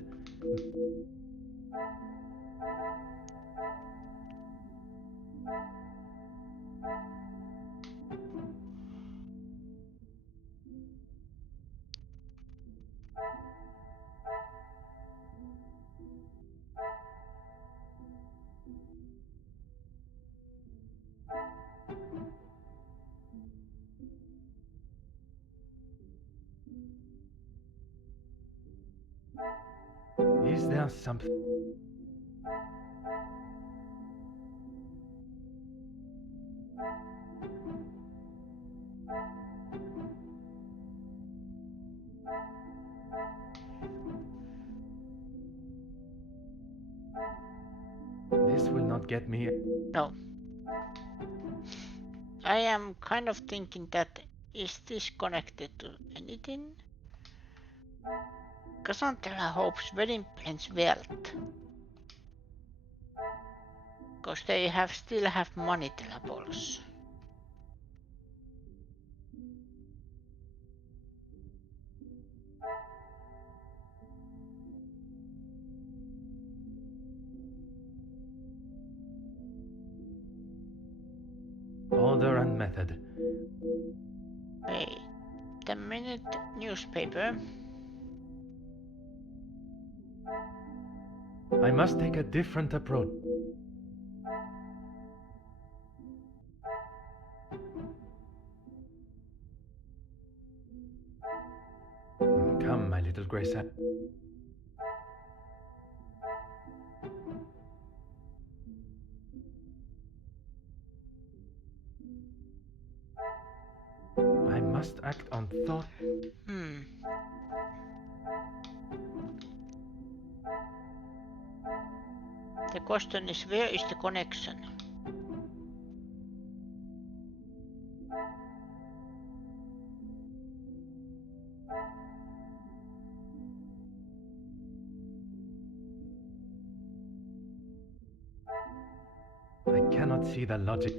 Is there something? This will not get me. No. I am kind of thinking that is this connected to anything? Cassandra hopes wedding plans wealth. Because they still have money troubles. Order and method. Wait a minute, newspaper. I must take a different approach. Come, my little Grace. I must act on thought. The question is, where is the connection? I cannot see the logic.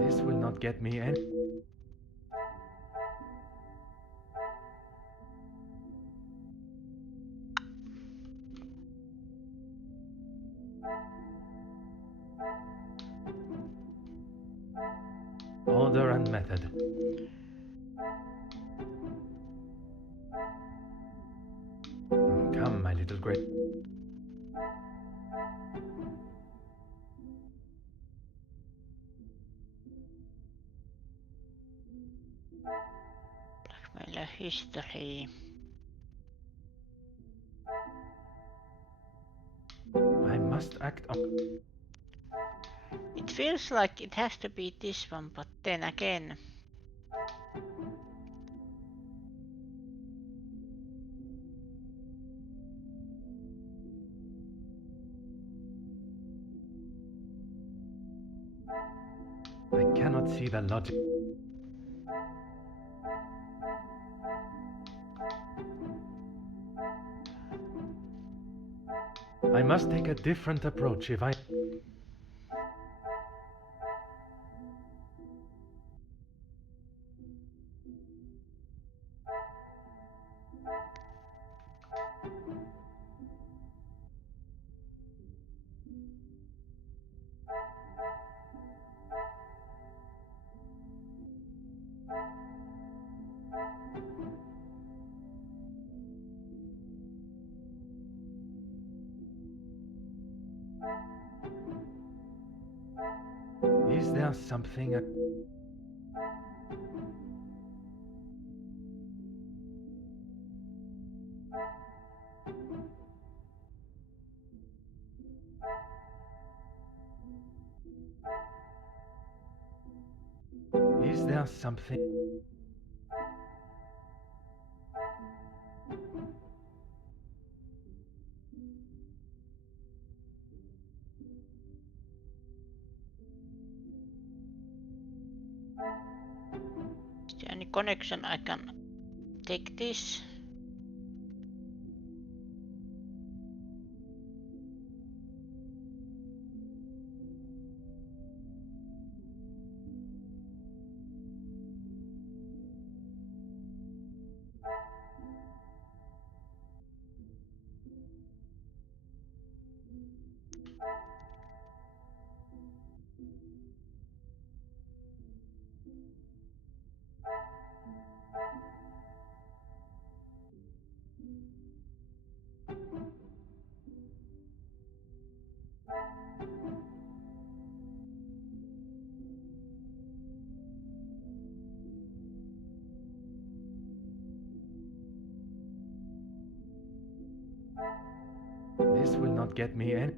This will not get me any. Order and method. Come, my little Grace. Meillä history. I must act on. It feels like it has to be this one, but then again. I cannot see the logic. I must take a different approach if I. Is there something? Is there something? Is there any connection I can take this? This will not get me any.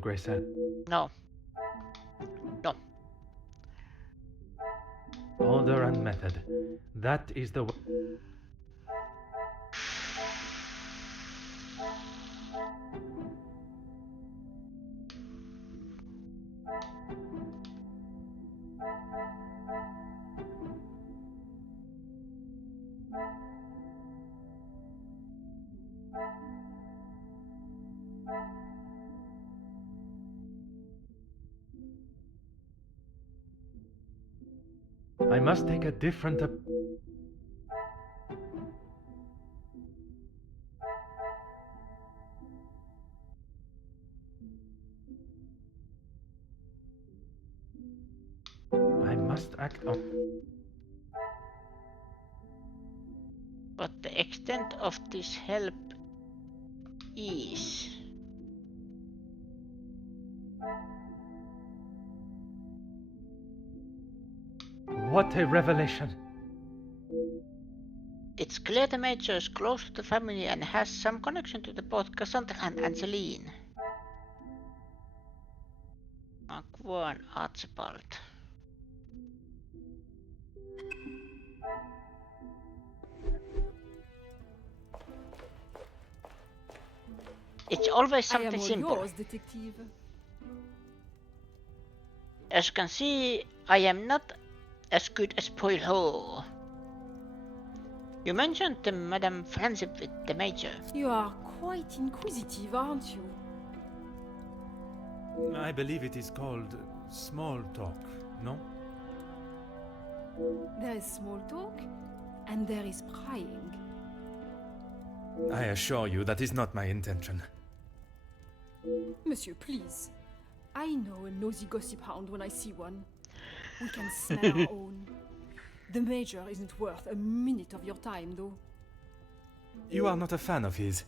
Grayson. No. No. Order and method. That is the I must take a different I must act on. But the extent of this help is... What a revelation! It's clear the Major is close to the family and has some connection to the both Cassandra and Angeline. Mark 1, Archibald. It's always I am something all simple. yours, detective. As you can see, I am not as good as Poirot. You mentioned the Madame friendship with the Major. You are quite inquisitive, aren't you? I believe it is called small talk, no? There is small talk, and there is prying. I assure you that is not my intention. Monsieur, please. I know a nosy gossip hound when I see one. We can smell our own. The Major isn't worth a minute of your time, though. You are not a fan of his.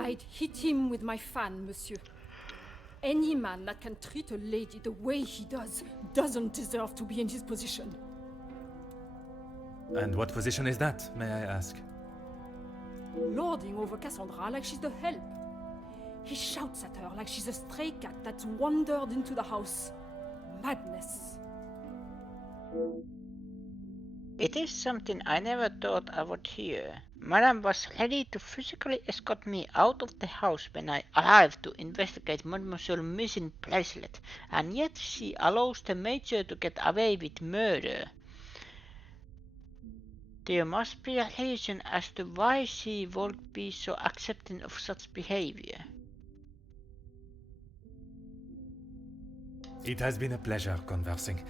I'd hit him with my fan, monsieur. Any man that can treat a lady the way he does doesn't deserve to be in his position. And what position is that, may I ask? Lording over Cassandra like she's the help. He shouts at her like she's a stray cat that's wandered into the house. Madness. It is something I never thought I would hear. Madame was ready to physically escort me out of the house when I arrived to investigate Mademoiselle's missing bracelet, and yet she allows the Major to get away with murder. There must be a reason as to why she would be so accepting of such behavior. It has been a pleasure conversing.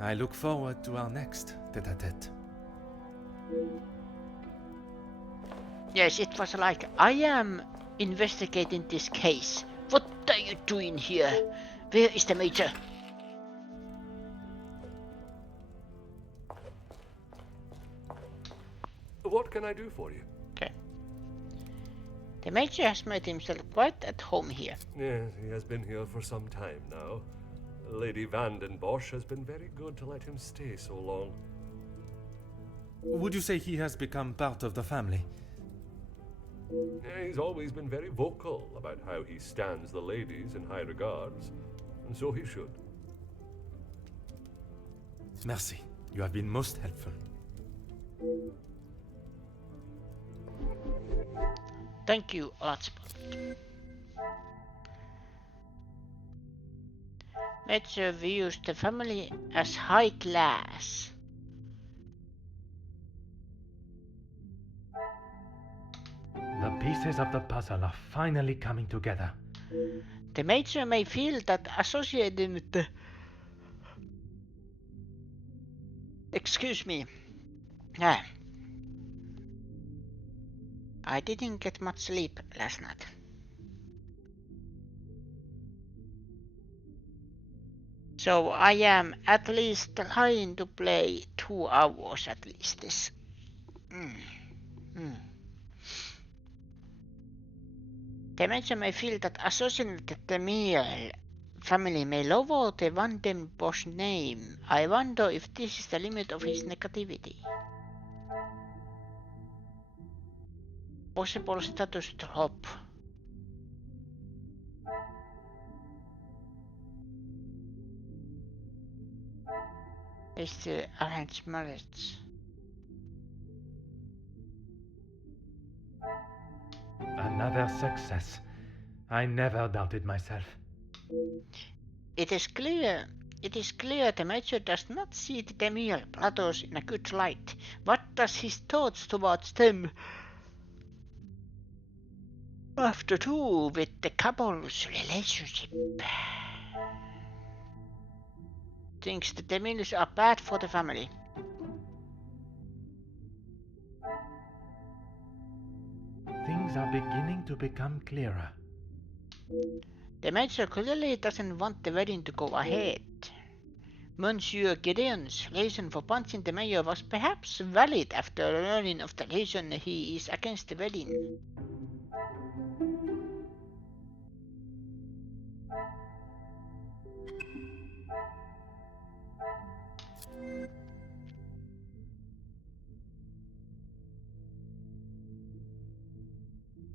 I look forward to our next tete-a-tete. Yes, it was like, I am investigating this case. What are you doing here? Where is the Major? What can I do for you? Okay. The Major has made himself quite at home here. Yes, he has been here for some time now. Lady Van den Bosch has been very good to let him stay so long. Would you say he has become part of the family? He's always been very vocal about how he stands the ladies in high regards, and so he should. Merci. You have been most helpful. Thank you, Archibald. Major views the family as high class. The pieces of the puzzle are finally coming together. The Major may feel that associating with the... Excuse me. I didn't get much sleep last night. So I am at least trying to play 2 hours at least this. The Major may feel that associating with the Meal family may lower the Van den Bosch name. I wonder if this is the limit of his negativity. Possible status drop. They still arrange marriage. Another success. I never doubted myself. It is clear the Major does not see the Demir brothers in a good light. What does his thoughts towards them have to do with the couple's relationship? Thinks the Demirs are bad for the family. Things are beginning to become clearer. The Major clearly doesn't want the wedding to go ahead. Monsieur Gideon's reason for punching the mayor was perhaps valid after learning of the reason he is against the wedding.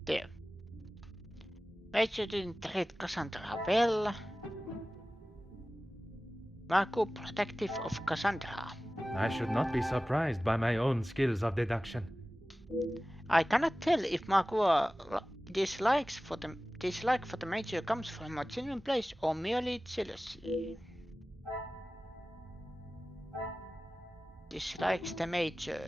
There. Major didn't treat Cassandra well. Marco, protective of Cassandra. I should not be surprised by my own skills of deduction. I cannot tell if Marco's dislike for the Major comes from a genuine place or merely jealousy. Dislikes the Major.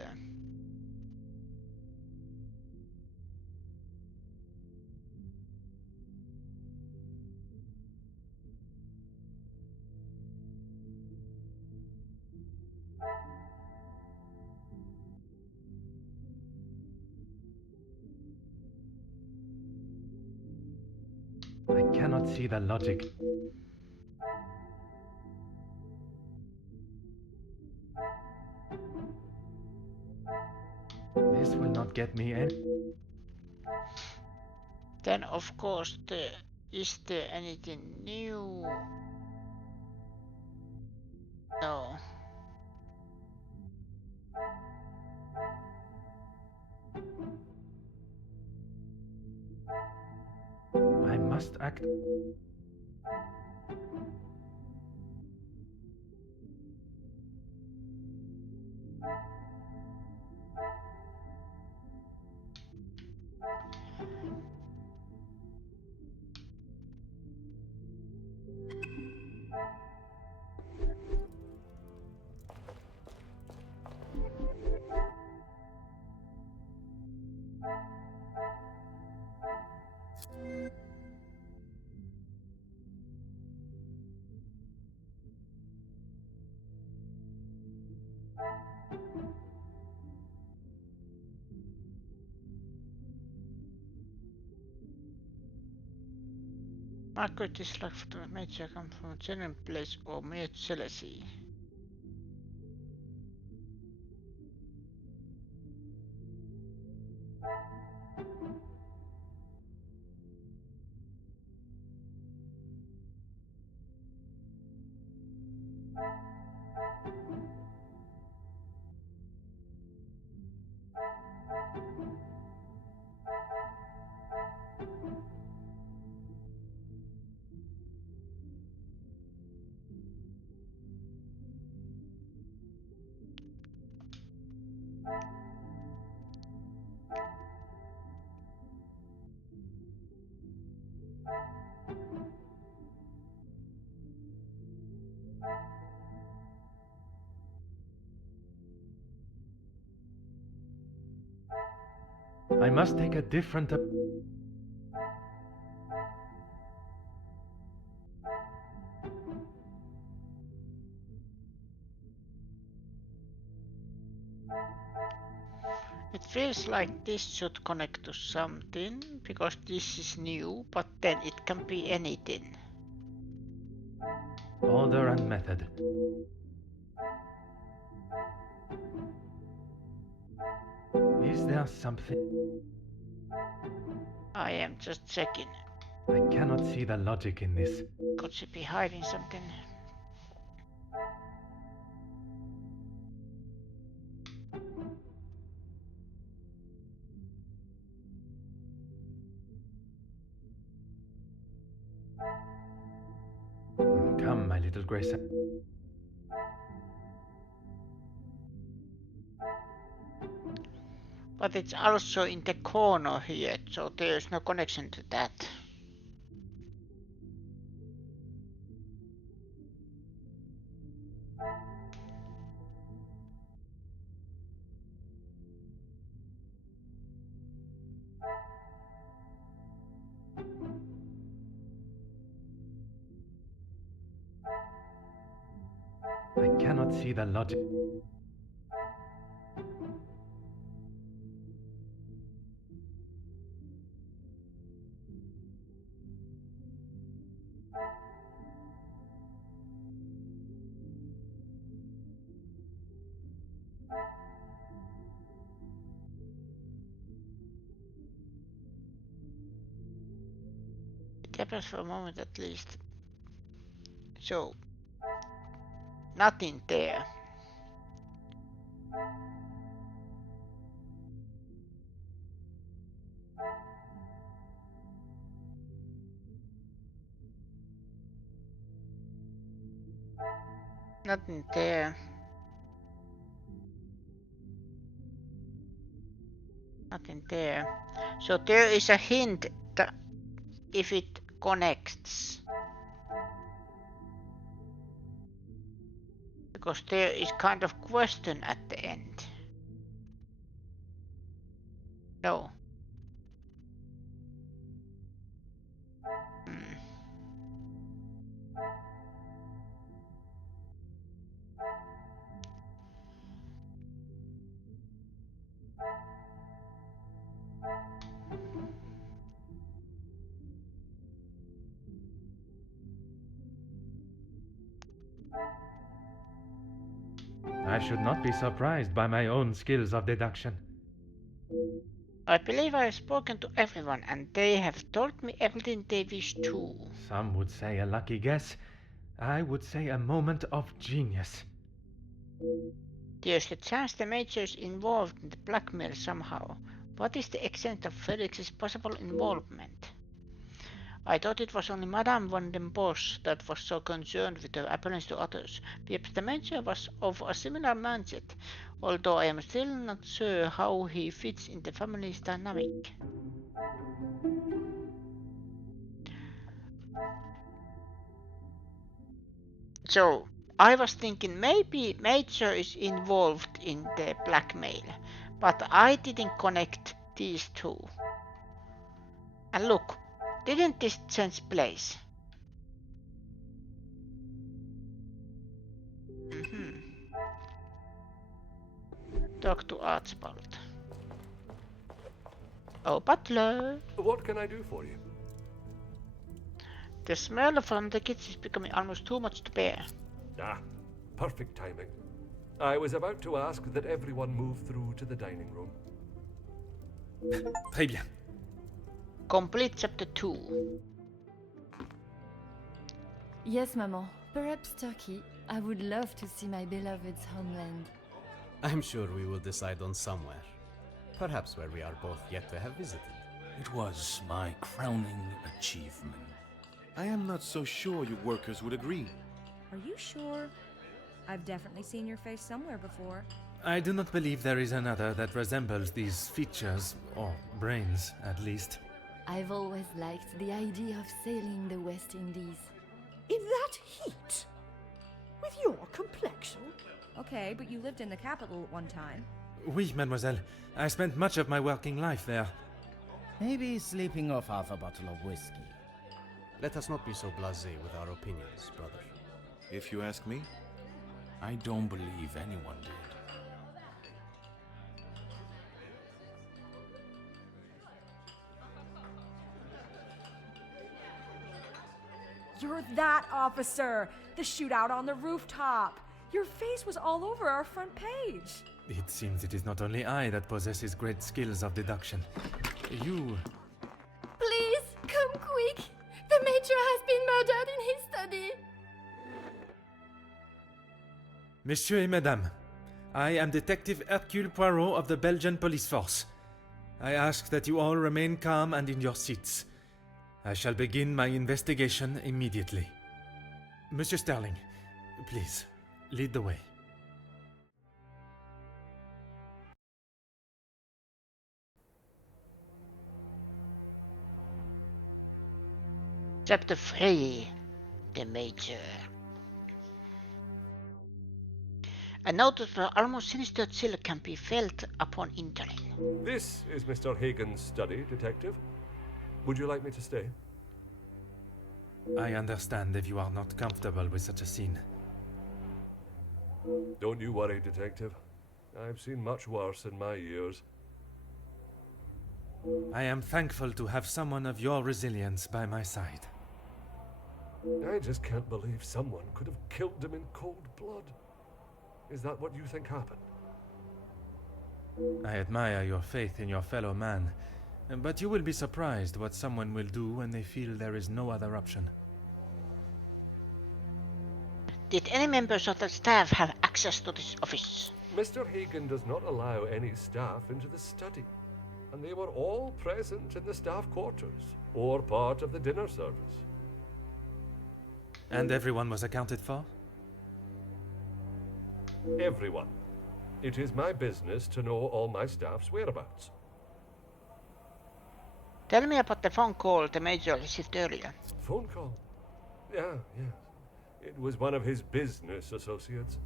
I cannot see the logic. This will not get me in. Then of course is there anything new? No. I must act. Marco dislike for the Major come from a genuine place or mere jealousy. I must take a different It feels like this should connect to something, because this is new, but then it can be anything. order and method. Is there something? I am just checking. I cannot see the logic in this. Could she be hiding something? Come, my little Grace. But it's also in the corner here, so there's no connection to that. I cannot see the logic. It happens for a moment at least. So, nothing there. Nothing there. Nothing there. So there is a hint that if it connects. Because there is kind of question at the end. No. I should not be surprised by my own skills of deduction. I believe I have spoken to everyone and they have told me everything they wish to. Some would say a lucky guess. I would say a moment of genius. There's a chance the Major is involved in the blackmail somehow. What is the extent of Felix's possible involvement? I thought it was only Madame von den Bosch that was so concerned with her appearance to others. Perhaps the Major was of a similar mindset, although I am still not sure how he fits in the family's dynamic. So, I was thinking maybe Major is involved in the blackmail, but I didn't connect these two. And look, didn't this change place? Talk to Archibald. Oh, butler! What can I do for you? The smell from the kitchen is becoming almost too much to bear. Ah, perfect timing. I was about to ask that everyone move through to the dining room. Très bien. Complete chapter 2. Yes, Maman. Perhaps Turkey. I would love to see my beloved's homeland. I'm sure we will decide on somewhere. Perhaps where we are both yet to have visited. It was my crowning achievement. I am not so sure you workers would agree. Are you sure? I've definitely seen your face somewhere before. I do not believe there is another that resembles these features, or brains, at least. I've always liked the idea of sailing the West Indies. In that heat? With your complexion? Okay, but you lived in the capital at one time. Oui, mademoiselle. I spent much of my working life there. Maybe sleeping off half a bottle of whiskey. Let us not be so blasé with our opinions, brother. If you ask me, I don't believe anyone did. You're that officer! The shootout on the rooftop! Your face was all over our front page! It seems it is not only I that possesses great skills of deduction. You... Please, come quick! The Major has been murdered in his study! Messieurs et Mesdames, I am Detective Hercule Poirot of the Belgian Police Force. I ask that you all remain calm and in your seats. I shall begin my investigation immediately. Monsieur Sterling, please, Lead the way. Chapter 3. The Major. A noticeable, almost sinister chill can be felt upon entering. This is Mr. Hagen's study, Detective. Would you like me to stay? I understand if you are not comfortable with such a scene. Don't you worry, Detective. I've seen much worse in my years. I am thankful to have someone of your resilience by my side. I just can't believe someone could have killed him in cold blood. Is that what you think happened? I admire your faith in your fellow man, but you will be surprised what someone will do when they feel there is no other option. Did any members of the staff have access to this office? Mr. Hagen does not allow any staff into the study, and they were all present in the staff quarters, or part of the dinner service. And everyone was accounted for? Everyone. It is my business to know all my staff's whereabouts. Tell me about the phone call the Major received earlier. Phone call? Yeah. It was one of his business associates.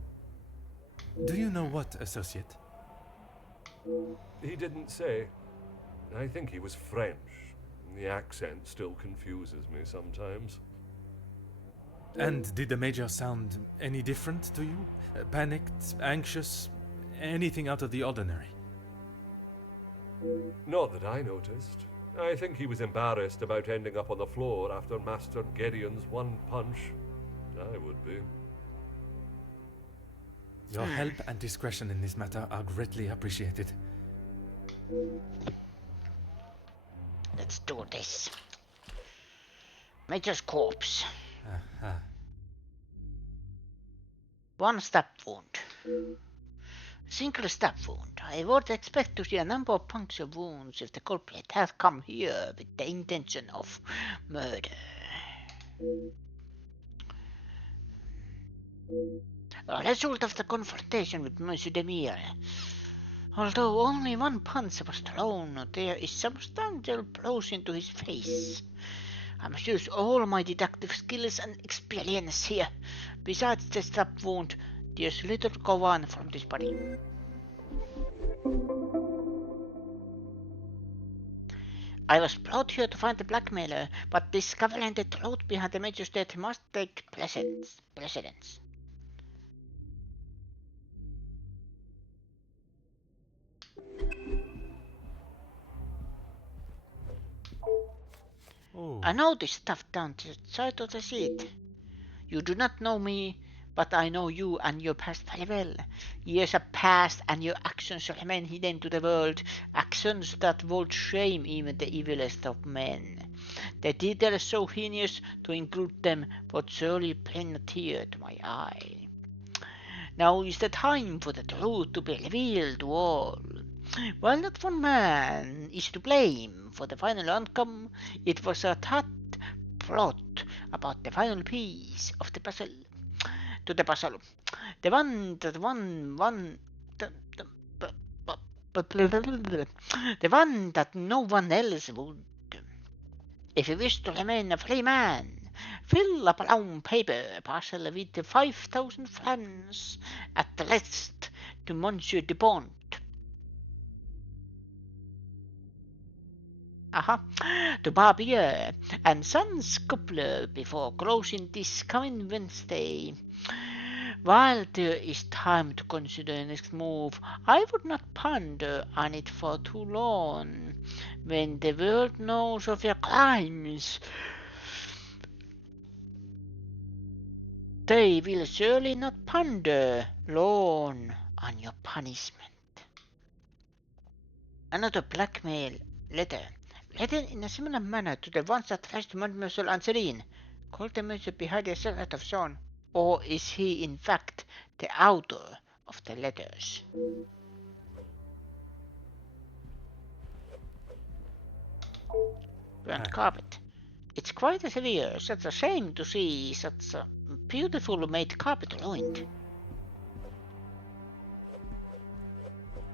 Do you know what associate? He didn't say. I think he was French. The accent still confuses me sometimes. And did the Major sound any different to you? Panicked, anxious, anything out of the ordinary? Not that I noticed. I think he was embarrassed about ending up on the floor after Master Gideon's one punch. I would be. Your help and discretion in this matter are greatly appreciated. Let's do this. Major's corpse. One stab wound. Single stab wound. I would expect to see a number of puncture wounds if the culprit had come here with the intention of murder. A result of the confrontation with Monsieur Demire. Although only one punch was thrown, there is substantial blows into his face. I must use all my deductive skills and experience here. Besides the stab wound, there's little to go on from this body. I was brought here to find the blackmailer, but discovering the truth behind the Major's death must take precedence. Oh. I know this stuff down to the side of the seat. You do not know me, but I know you and your past very well. Years have passed and your actions remain hidden to the world, actions that would shame even the evilest of men. The details so heinous to include them would surely bring a tear to my eye. Now is the time for the truth to be revealed to all. While not one man is to blame for the final outcome, it was a thought brought about the final piece of the puzzle. To the puzzle. The one that no one else would. If you wish to remain a free man, fill a brown paper parcel with 5,000 francs addressed to Monsieur Dupont. To Barbier and Sons Coupler before closing this coming Wednesday. While there is time to consider the next move, I would not ponder on it for too long. When the world knows of your crimes, they will surely not ponder long on your punishment. Another blackmail letter, written in a similar manner to the ones addressed to Mademoiselle Angeline. Could the Monsieur behind the secret of Jean? Or is he in fact the author of the letters? Burnt carpet. It's quite severe. Such a shame to see such a beautiful made carpet ruined.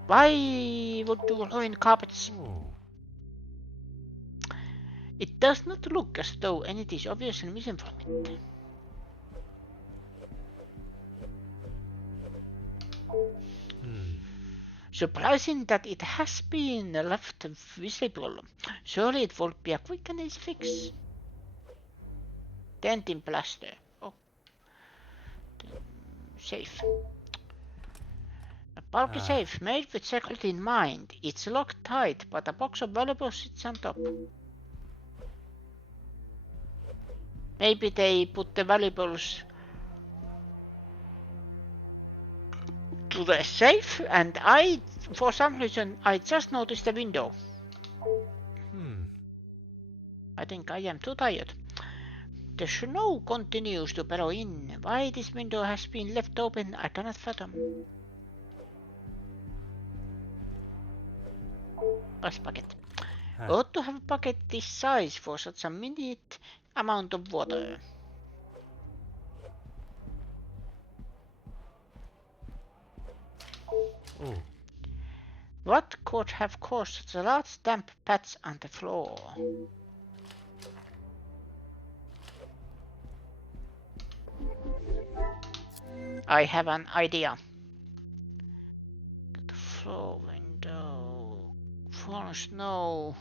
Why would you ruin carpets? Oh. It does not look as though anything is obviously missing from it. Surprising that it has been left visible. Surely it would be a quick and easy fix. Dent in plaster. Oh. Safe. A bulky safe made with security in mind. It's locked tight, but a box of valuables sits on top. Maybe they put the valuables to the safe, and for some reason, I just noticed the window. I think I am too tired. The snow continues to blow in. Why this window has been left open, I cannot fathom. Ice bucket. Ought to have a bucket this size for such a minute amount of water. Oh. What could have caused such a large damp patch on the floor? I have an idea. The floor window. Fallen snow.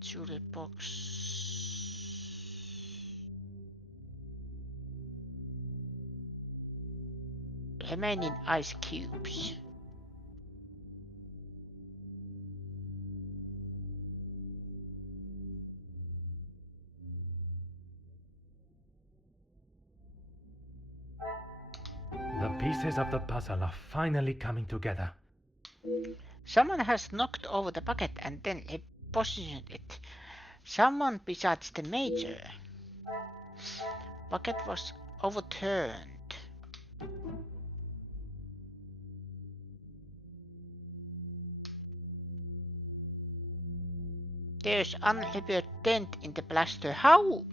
Jewelry box. Remaining ice cubes. The pieces of the puzzle are finally coming together. Someone has knocked over the bucket and then repositioned it. Someone besides the major. Bucket was overturned. There's unrepaired dent in the plaster. How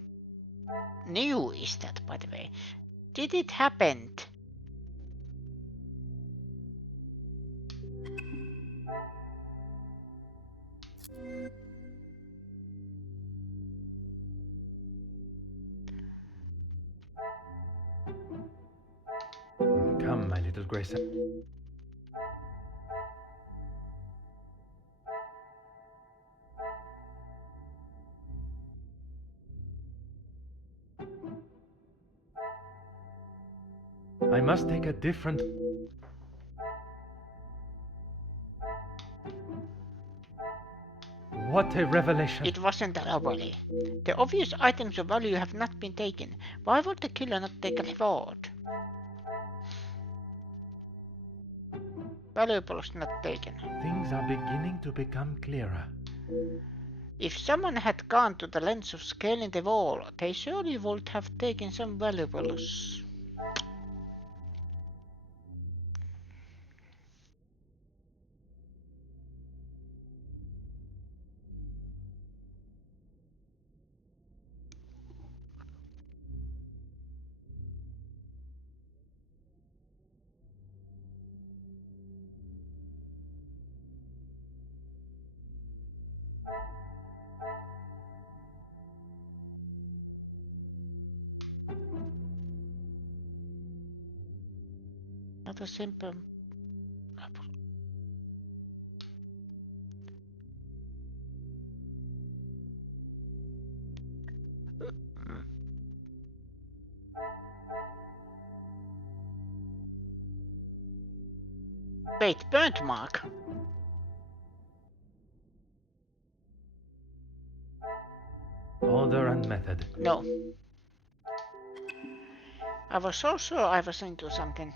new is that, by the way? Did it happen? Come, my little Grace. I must take a different... What a revelation! It wasn't a robbery. The obvious items of value have not been taken. Why would the killer not take a reward? Valuables not taken. Things are beginning to become clearer. If someone had gone to the length of scaling the wall, they surely would have taken some valuables. Not a simple... Wait, burnt mark? Order and method. No. I was so sure I was into something.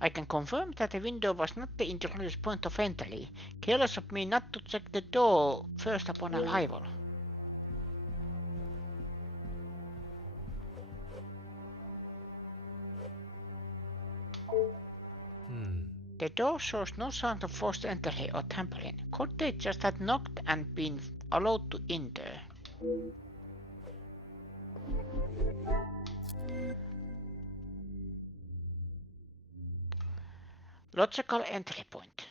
I can confirm that the window was not the intruder's point of entry. Careless of me not to check the door first upon arrival. The door shows no sign of forced entry or tampering. Could they just have knocked and been allowed to enter? Logical entry point.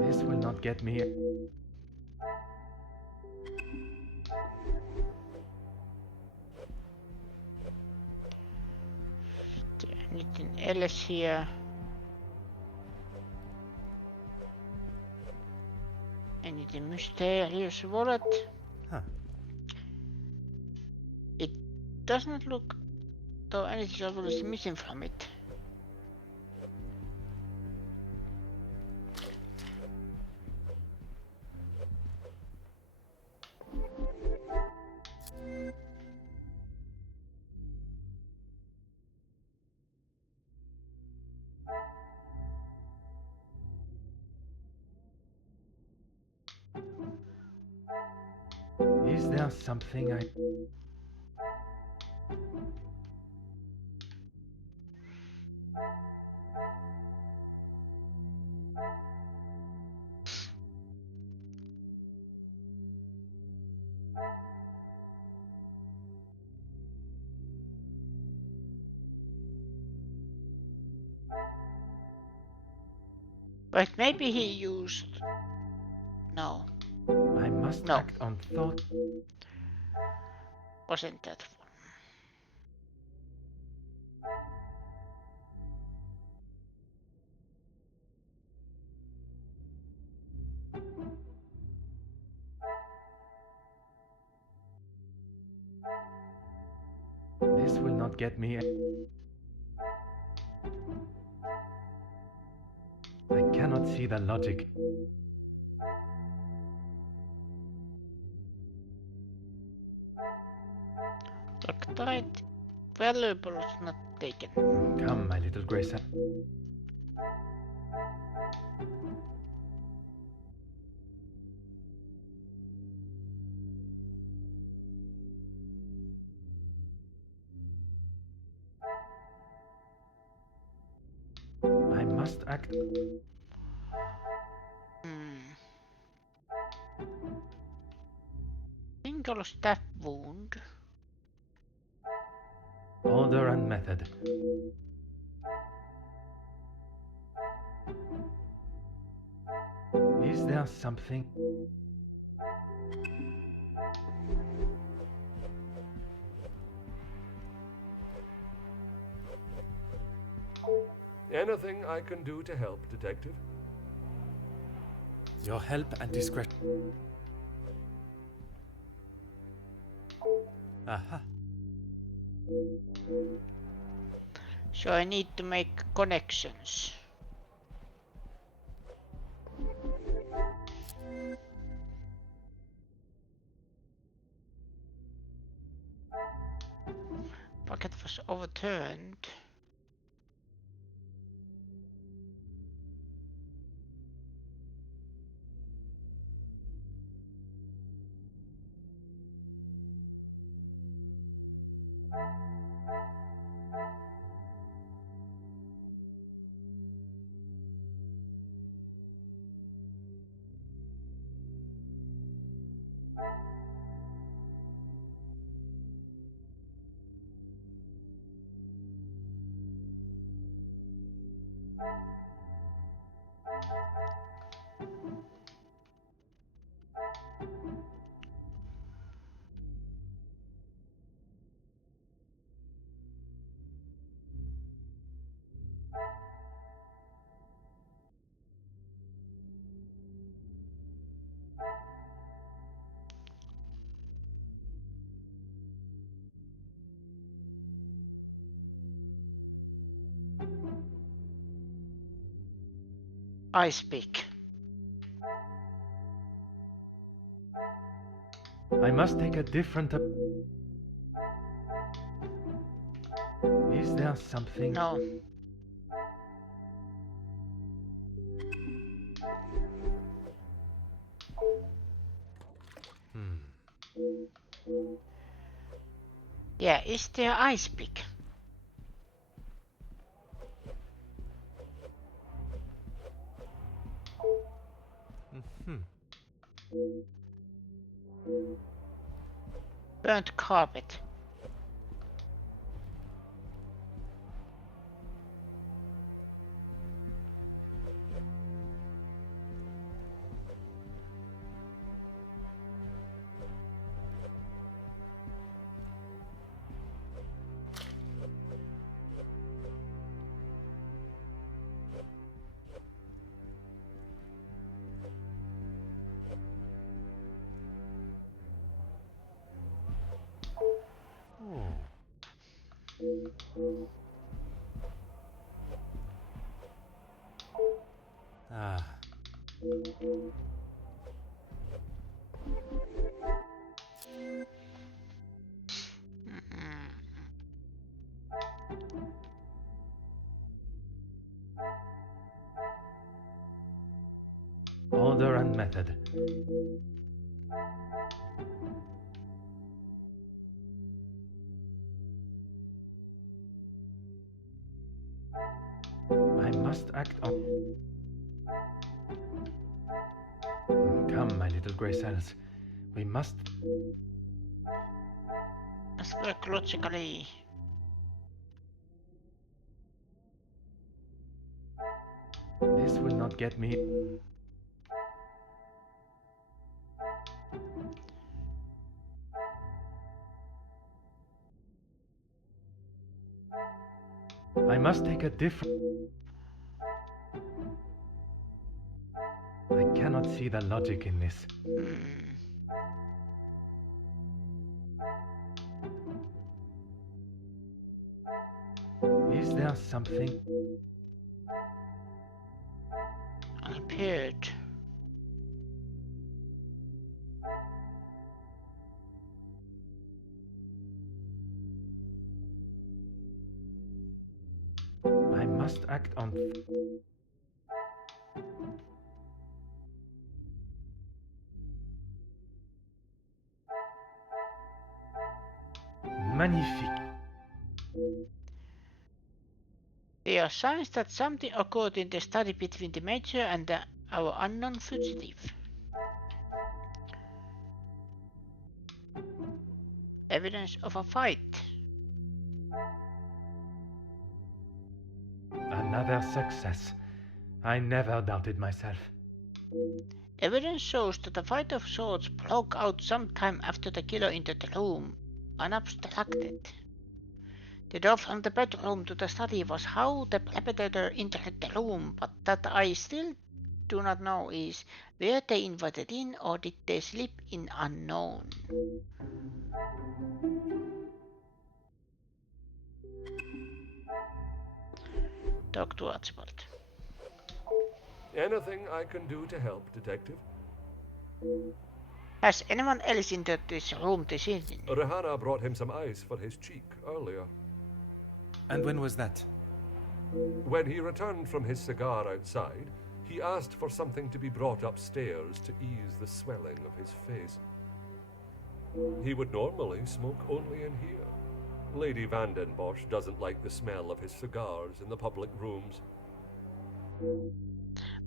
This will not get me. Anything else here? Anything mysterious wallet? Huh. It does not look though anything is missing from it. Is there something I... Wait, maybe he used... No, I must No. act on thought. wasn't that one. This will not get me. I cannot see the logic. Loctite valuables not taken. Come, my little Grace. I must act. Single stab wound. Order and method. Is there something? Anything I can do to help, Detective? Your help and discretion. Aha. So I need to make connections. Bucket was overturned. I speak. I must take a different. Is there something? No. Yeah, is there I speak? Burnt carpet. Ah. Order and method. I must act on... Come, my little grey cells. We must... Let's work logically. This will not get me... I must take a different... I cannot see the logic in this. Is there something... Unappeared. I must act on... Magnifique. There are signs that something occurred in the study between the Major and our unknown fugitive. Evidence of a fight. Another success. I never doubted myself. Evidence shows that a fight of sorts broke out sometime after the killer entered the room, unobstructed. The door from the bedroom to the study was how the perpetrator entered the room, but that I still do not know is, were they invited in or did they slip in unknown? Talk to Archibald. Anything I can do to help, Detective? Has anyone else entered this room this evening? Rihanna brought him some ice for his cheek earlier. And when was that? When he returned from his cigar outside, he asked for something to be brought upstairs to ease the swelling of his face. He would normally smoke only in here. Lady Vandenbosch doesn't like the smell of his cigars in the public rooms.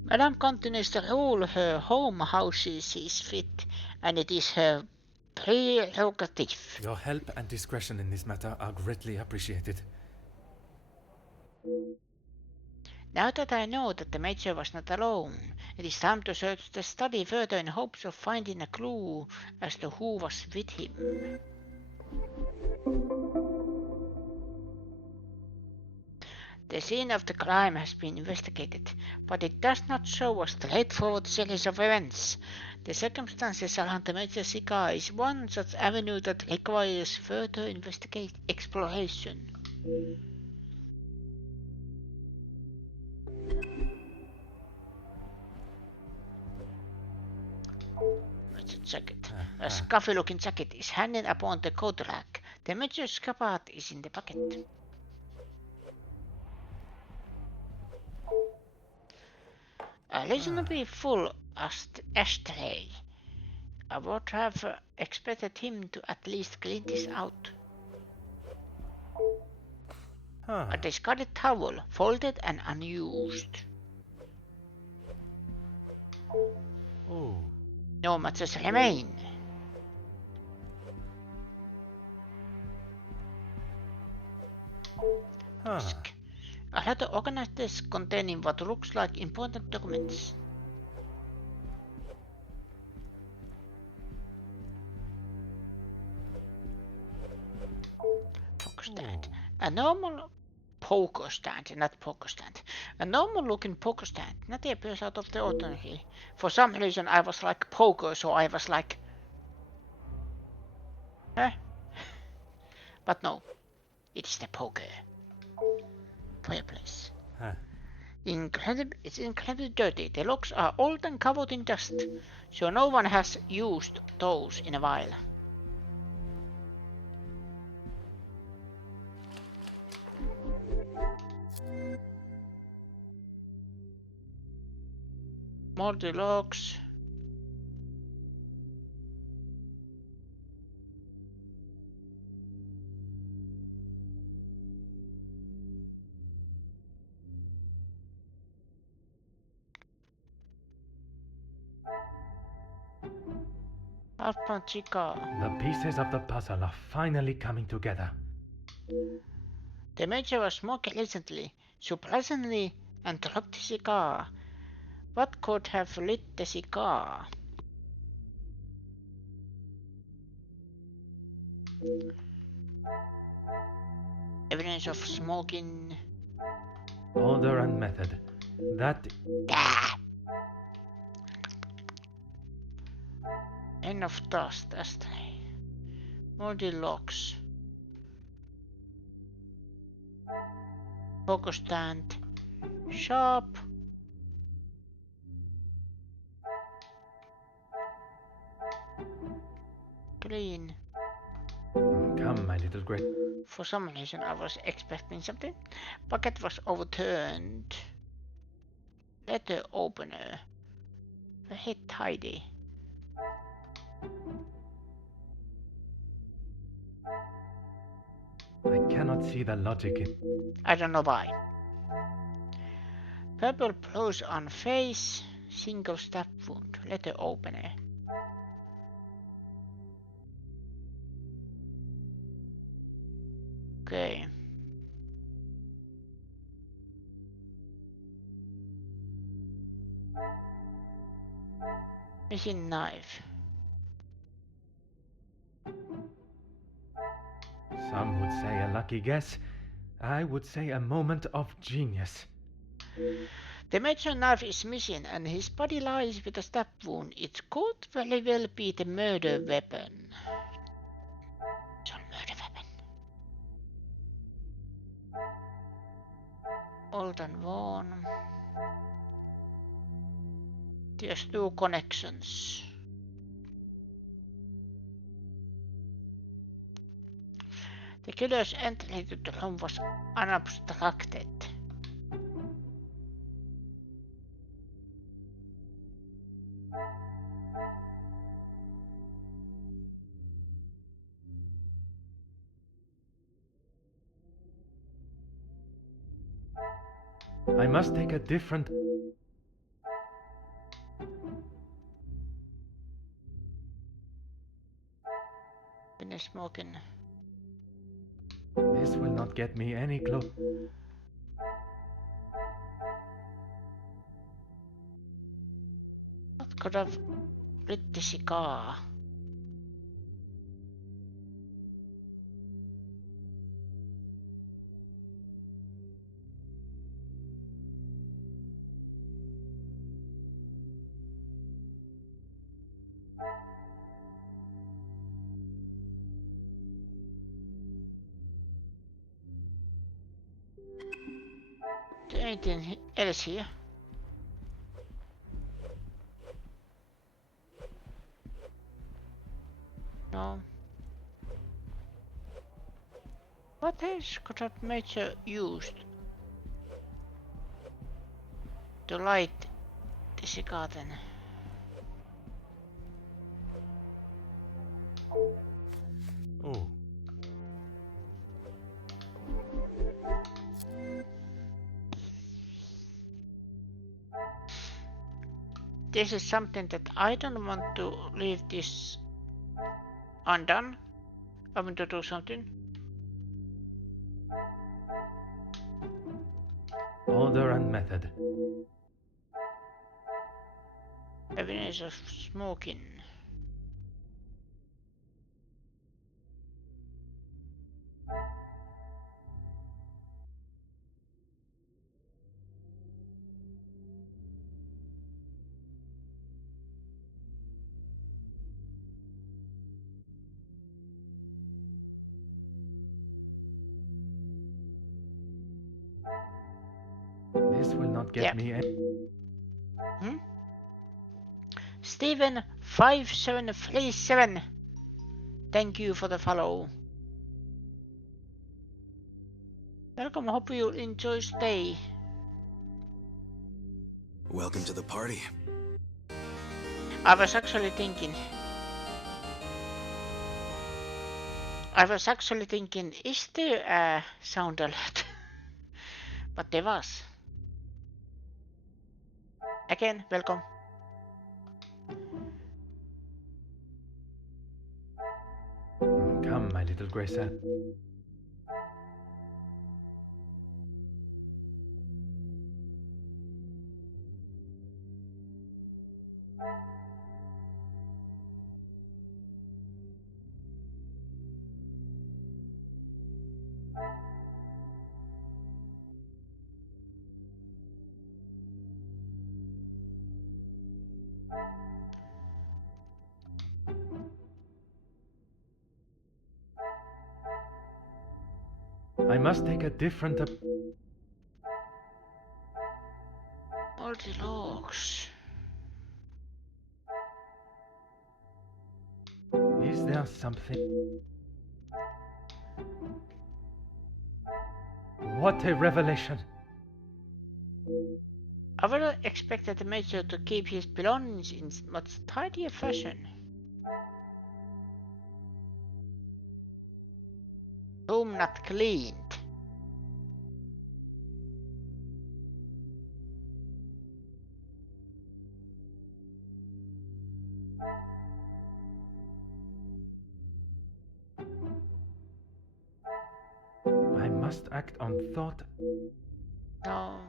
Madame continues to rule her home how she sees fit, and it is her prerogative. Your help and discretion in this matter are greatly appreciated. Now that I know that the Major was not alone, it is time to search the study further in hopes of finding a clue as to who was with him. The scene of the crime has been investigated, but it does not show a straightforward series of events. The circumstances around the Major cigar is one such avenue that requires further exploration. Jacket. A scuffy-looking jacket is hanging upon the coat rack. The Major's scabbard is in the pocket. A reasonably full ashtray. I would have expected him to at least clean this out. A discarded towel, folded and unused. Oh. No matches remain. Ah, A letter organized desk containing what looks like important documents. Poker stand. A normal poker stand, not poker stand. A normal looking poker stand. Nothing appears out of the ordinary. For some reason I was like poker, so I was like... Huh? But no, it is the poker. Fireplace. huh. It's incredibly dirty. The logs are old and covered in dust, so no one has used those in a while. Moldy logs. Half-pound cigar. The pieces of the puzzle are finally coming together. The major was smoking recently, surprisingly, and dropped the cigar. What could have lit the cigar? Evidence of smoking. Order and method. That Enough dust, ashtray. Moldy logs. Poker stand. Sharp. Clean. Come, my little great. For some reason I was expecting something. Bucket was overturned. Letter opener. Very tidy. I cannot see the logic in. I don't know why. Purple bruise on face. Single stab wound. Letter opener. Okay. Missing knife. Some would say a lucky guess. I would say a moment of genius. The major knife is missing and his body lies with a stab wound. It could very well be the murder weapon. It's a murder weapon. Old and worn. There's two connections. The killer's entry into the room was unobstructed. I must take a different. Finish smoking. This will not get me any close. What could have lit the cigar? Is there anything else here? No. What else could have Major used to light the cigar then? Oh. this is something that I don't want to leave this undone. I want to do something. Order and method. Evidence of smoking. This will not get me any. Steven 5737. Thank you for the follow. Welcome, hope you enjoy stay. Welcome to the party. I was actually thinking, is there a sound alert? But there was. Again, welcome. Come, my little Gracer. I must take a different All the logs. Is there something? What a revelation! I would have expected the Major to keep his belongings in much tidier fashion. Room not cleaned. I must act on thought. No.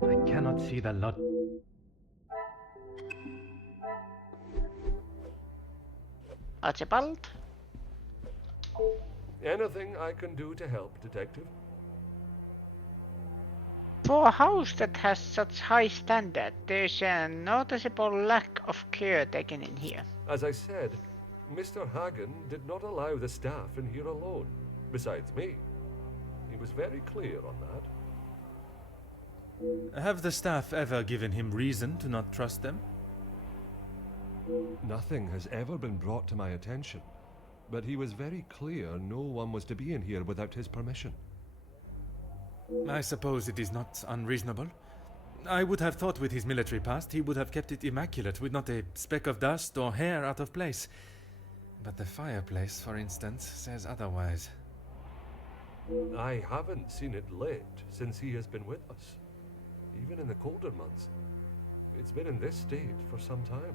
I cannot see the lot. Archibald? Anything I can do to help, Detective? For a house that has such high standard, there's a noticeable lack of care taken in here. As I said, Mr. Hagen did not allow the staff in here alone, besides me. He was very clear on that. Have the staff ever given him reason to not trust them? Nothing has ever been brought to my attention, but he was very clear no one was to be in here without his permission. I suppose it is not unreasonable. I would have thought with his military past he would have kept it immaculate, with not a speck of dust or hair out of place. But the fireplace, for instance, says otherwise. I haven't seen it lit since he has been with us, even in the colder months. It's been in this state for some time.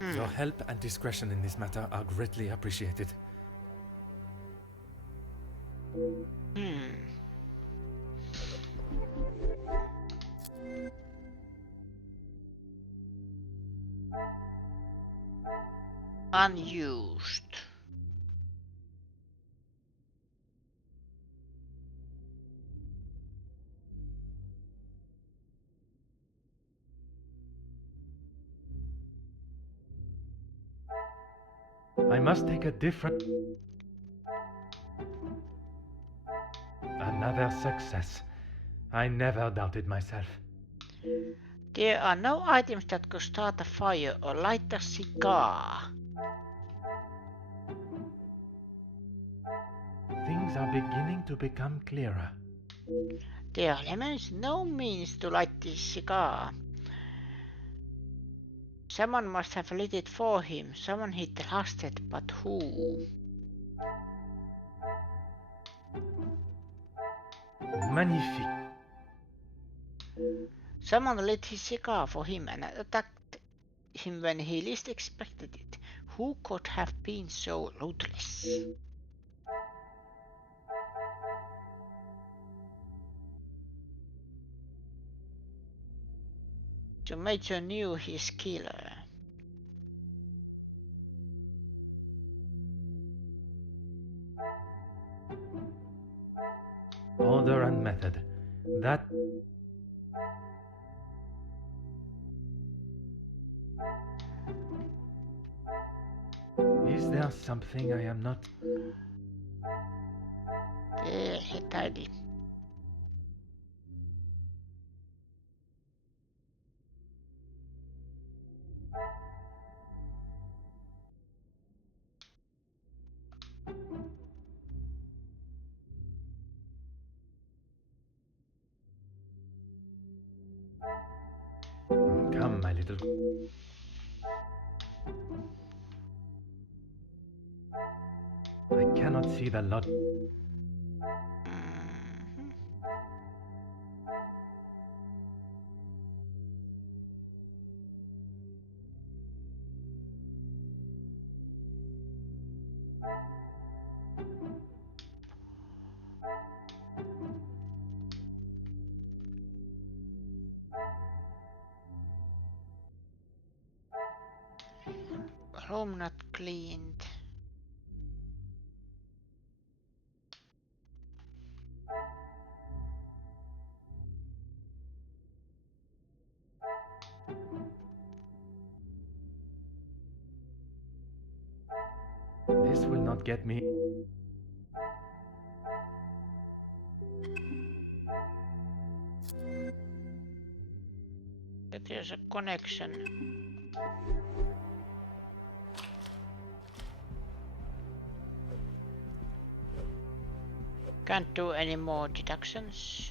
Your help and discretion in this matter are greatly appreciated. Unused. I must take a different... Another success. I never doubted myself. There are no items that could start a fire or light a cigar. Things are beginning to become clearer. There remains no means to light this cigar. Someone must have lit it for him, someone he trusted, but who? Magnifique. Someone lit his cigar for him and attacked him when he least expected it. Who could have been so ruthless? The Major knew his killer. Order and method. That... Is there something I am not... Tidy. Come, my little... I cannot see the lot. Room not cleaned. This will not get me. There's a connection. Can't do any more deductions.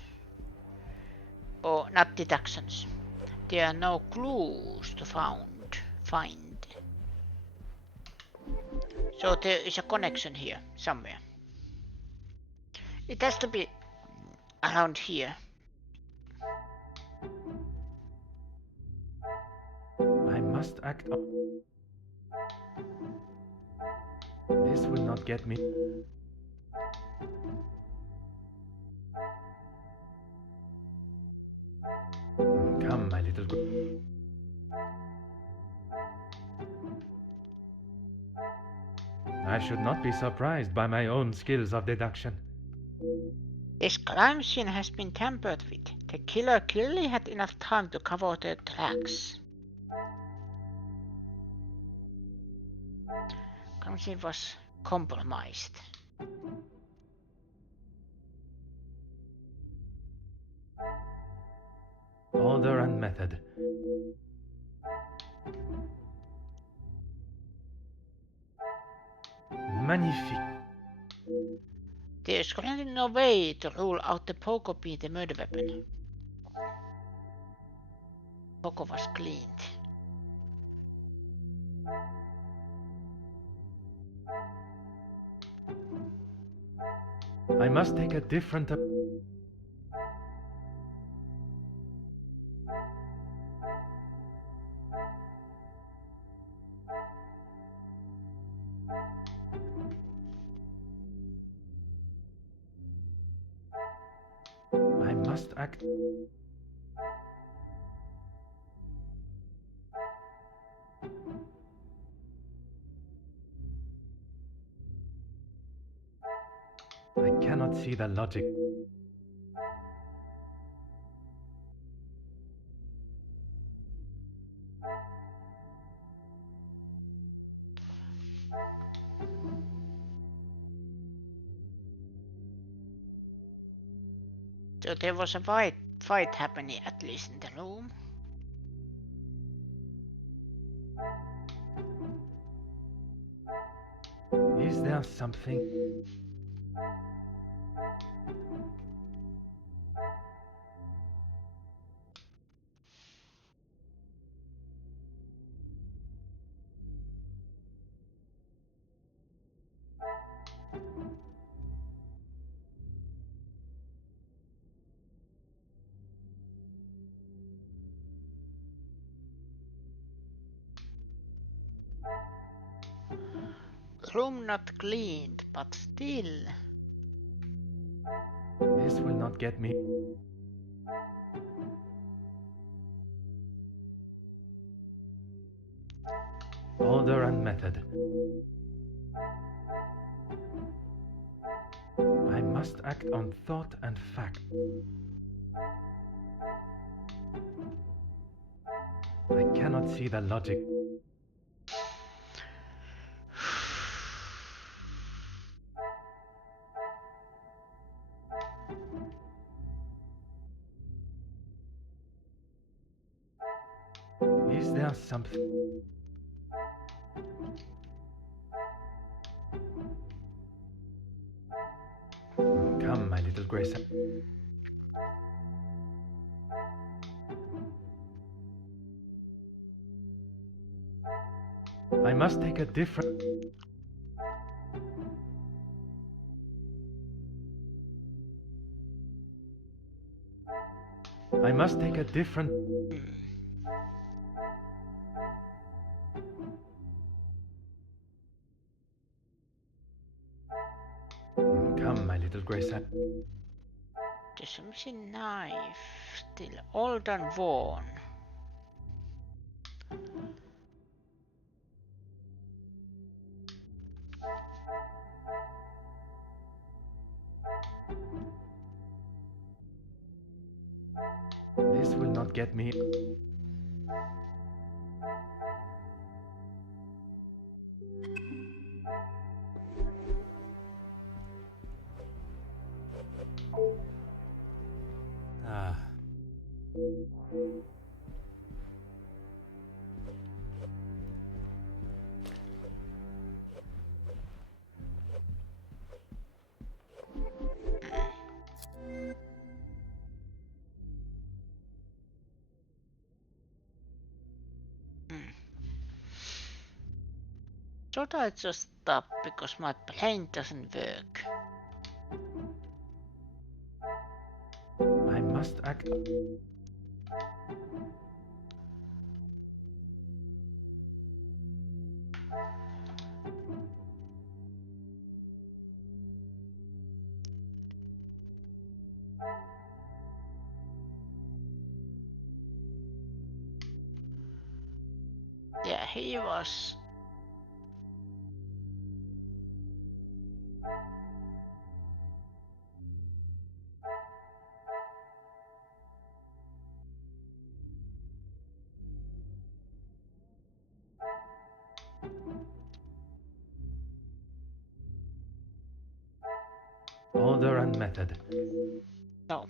Or not deductions. There are no clues to find. So there is a connection here somewhere. It has to be around here. I must act up. This will not get me. Come, my little... I should not be surprised by my own skills of deduction. This crime scene has been tampered with. The killer clearly had enough time to cover their tracks. Crime scene was compromised. Order and method. Magnifique. There's currently no way to rule out the Poco being the murder weapon. Poco was cleaned. I must take a different... I must act... I cannot see the logic. So there was a fight happening at least in the room. Is there something... Room not cleaned, but still. This will not get me. Order and method. I must act on thought and fact. I cannot see the logic. Is there something? Come, my little Grace. I must take a different... I must take a different... Come, my little Grace. There's something knife, still old and worn. This will not get me. Ah. Should I just stop because my plane doesn't work? I must act. Yeah, he was. Order and method. No.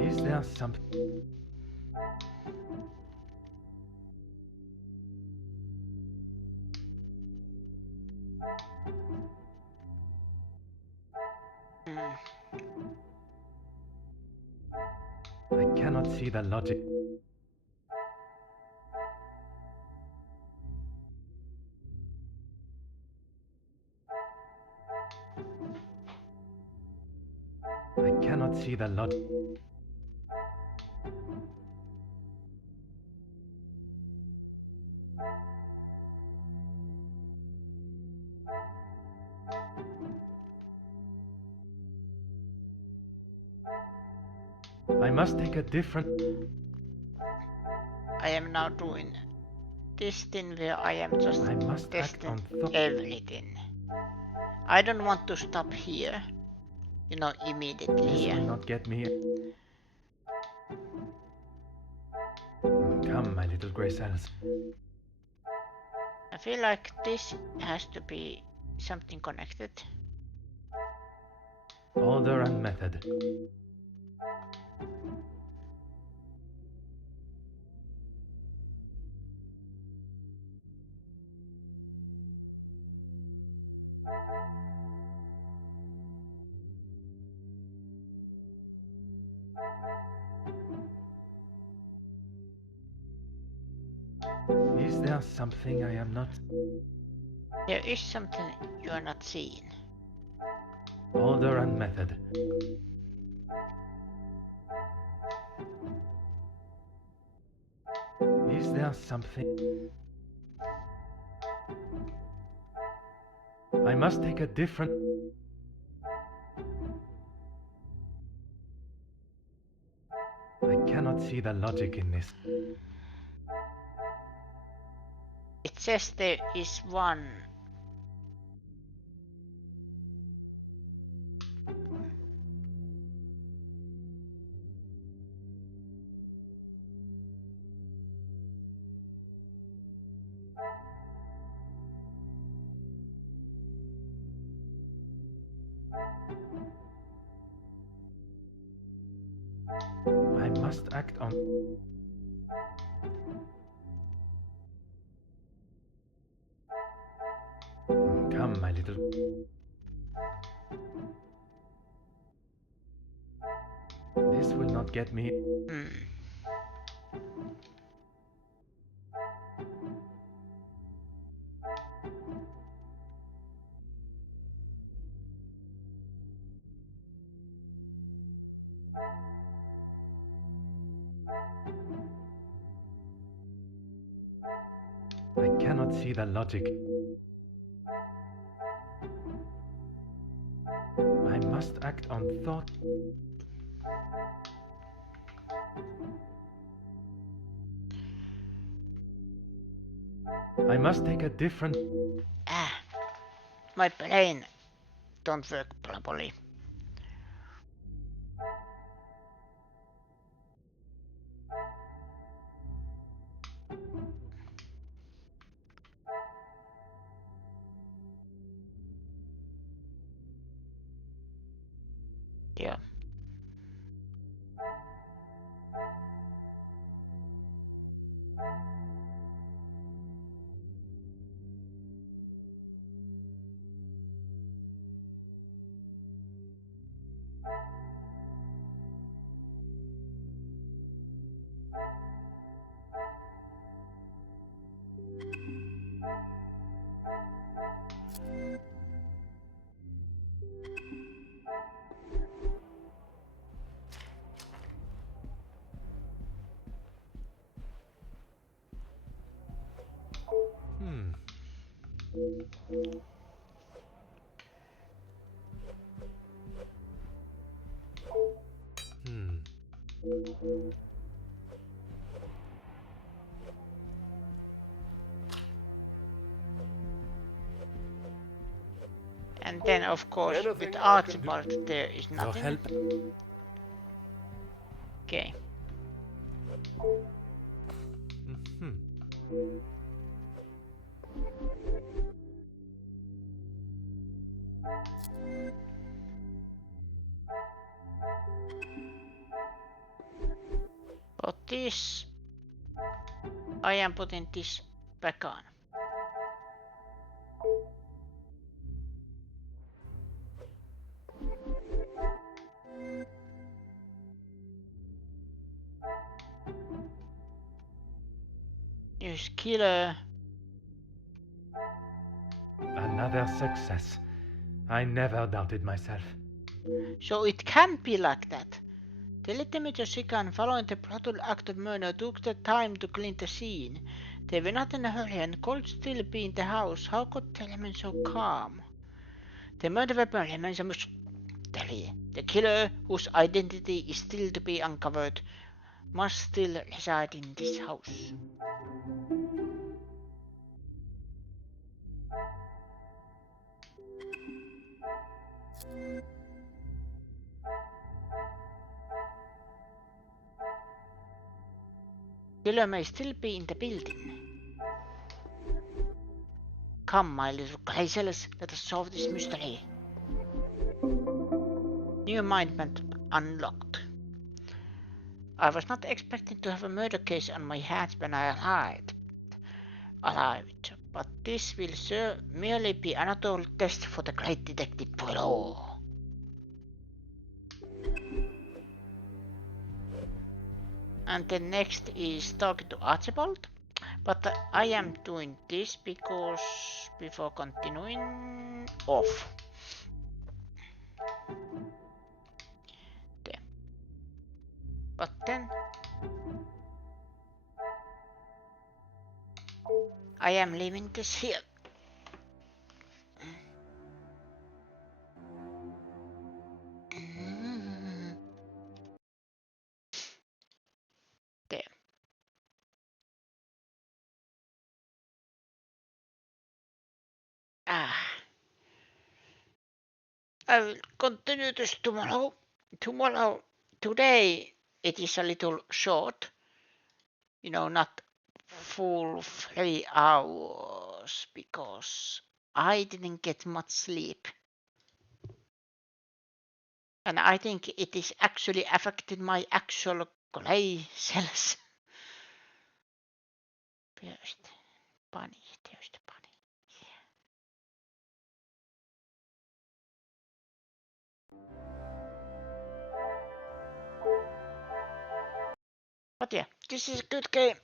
Is there something? I cannot see the logic. I cannot see the logic. I must take a different... I am now doing this thing where I am just testing everything. I don't want to stop here, you know, immediately This here. will not get me. Come, my little Grace Alice. I feel like this has to be something connected. Order and method. there something I am not? There is something you are not seeing. Order and method. Is there something? I must take a different... I cannot see the logic in this. It says there is one. I must act on... Come, my little... This will not get me... I cannot see the logic. I must act on thought. I must take a different... My brain don't work properly. Yeah. And then, of course, Anything with I can do- Archibald, there is Your nothing. help. Okay. But this, I am putting this back on. Use killer. Another success. I never doubted myself. So it can be like that. The legitimate Sican following the brutal act of murder took the time to clean the scene. They were not in a hurry and could still be in the house. How could they remain so calm? The murder weapon remains a mystery. The killer, whose identity is still to be uncovered, must still reside in this house. Killer may still be in the building. Come, my little crazeless, let us solve this mystery. New mind map unlocked. I was not expecting to have a murder case on my hands when I arrived, but this will merely be another test for the great detective Poirot. And then next is talking to Archibald. But I am doing this because before continuing off. There. But then I am leaving this here. There. I will continue this tomorrow. Today it is a little short. You know, not full 3 hours because I didn't get much sleep. And I think it is actually affecting my actual clay cells. Tietysti pani. But yeah, this is a good game.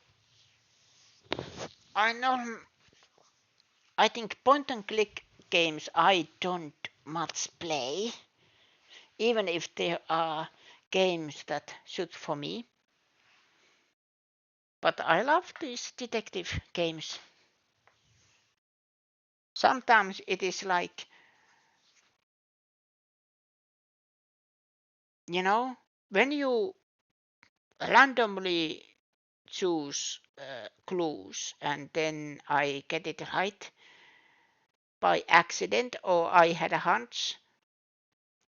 I think point and click games I don't much play, even if there are games that suit for me. But I love these detective games. Sometimes it is like, you know, when you randomly choose clues and then I get it right by accident or I had a hunch.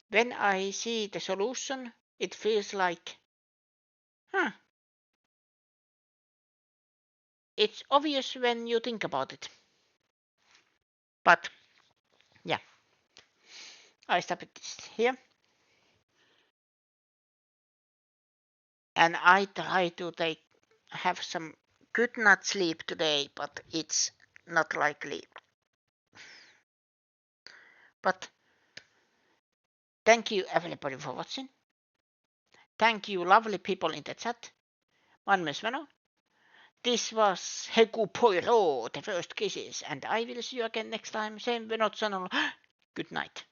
When I see the solution, it feels like, it's obvious when you think about it. But yeah, I stop it here. And I try to have some good night sleep today, but it's not likely. But thank you everybody for watching. Thank you lovely people in the chat. My name is Veno. This was Hercule Poirot, the first kisses, and I will see you again next time. Same Veno channel. Good night.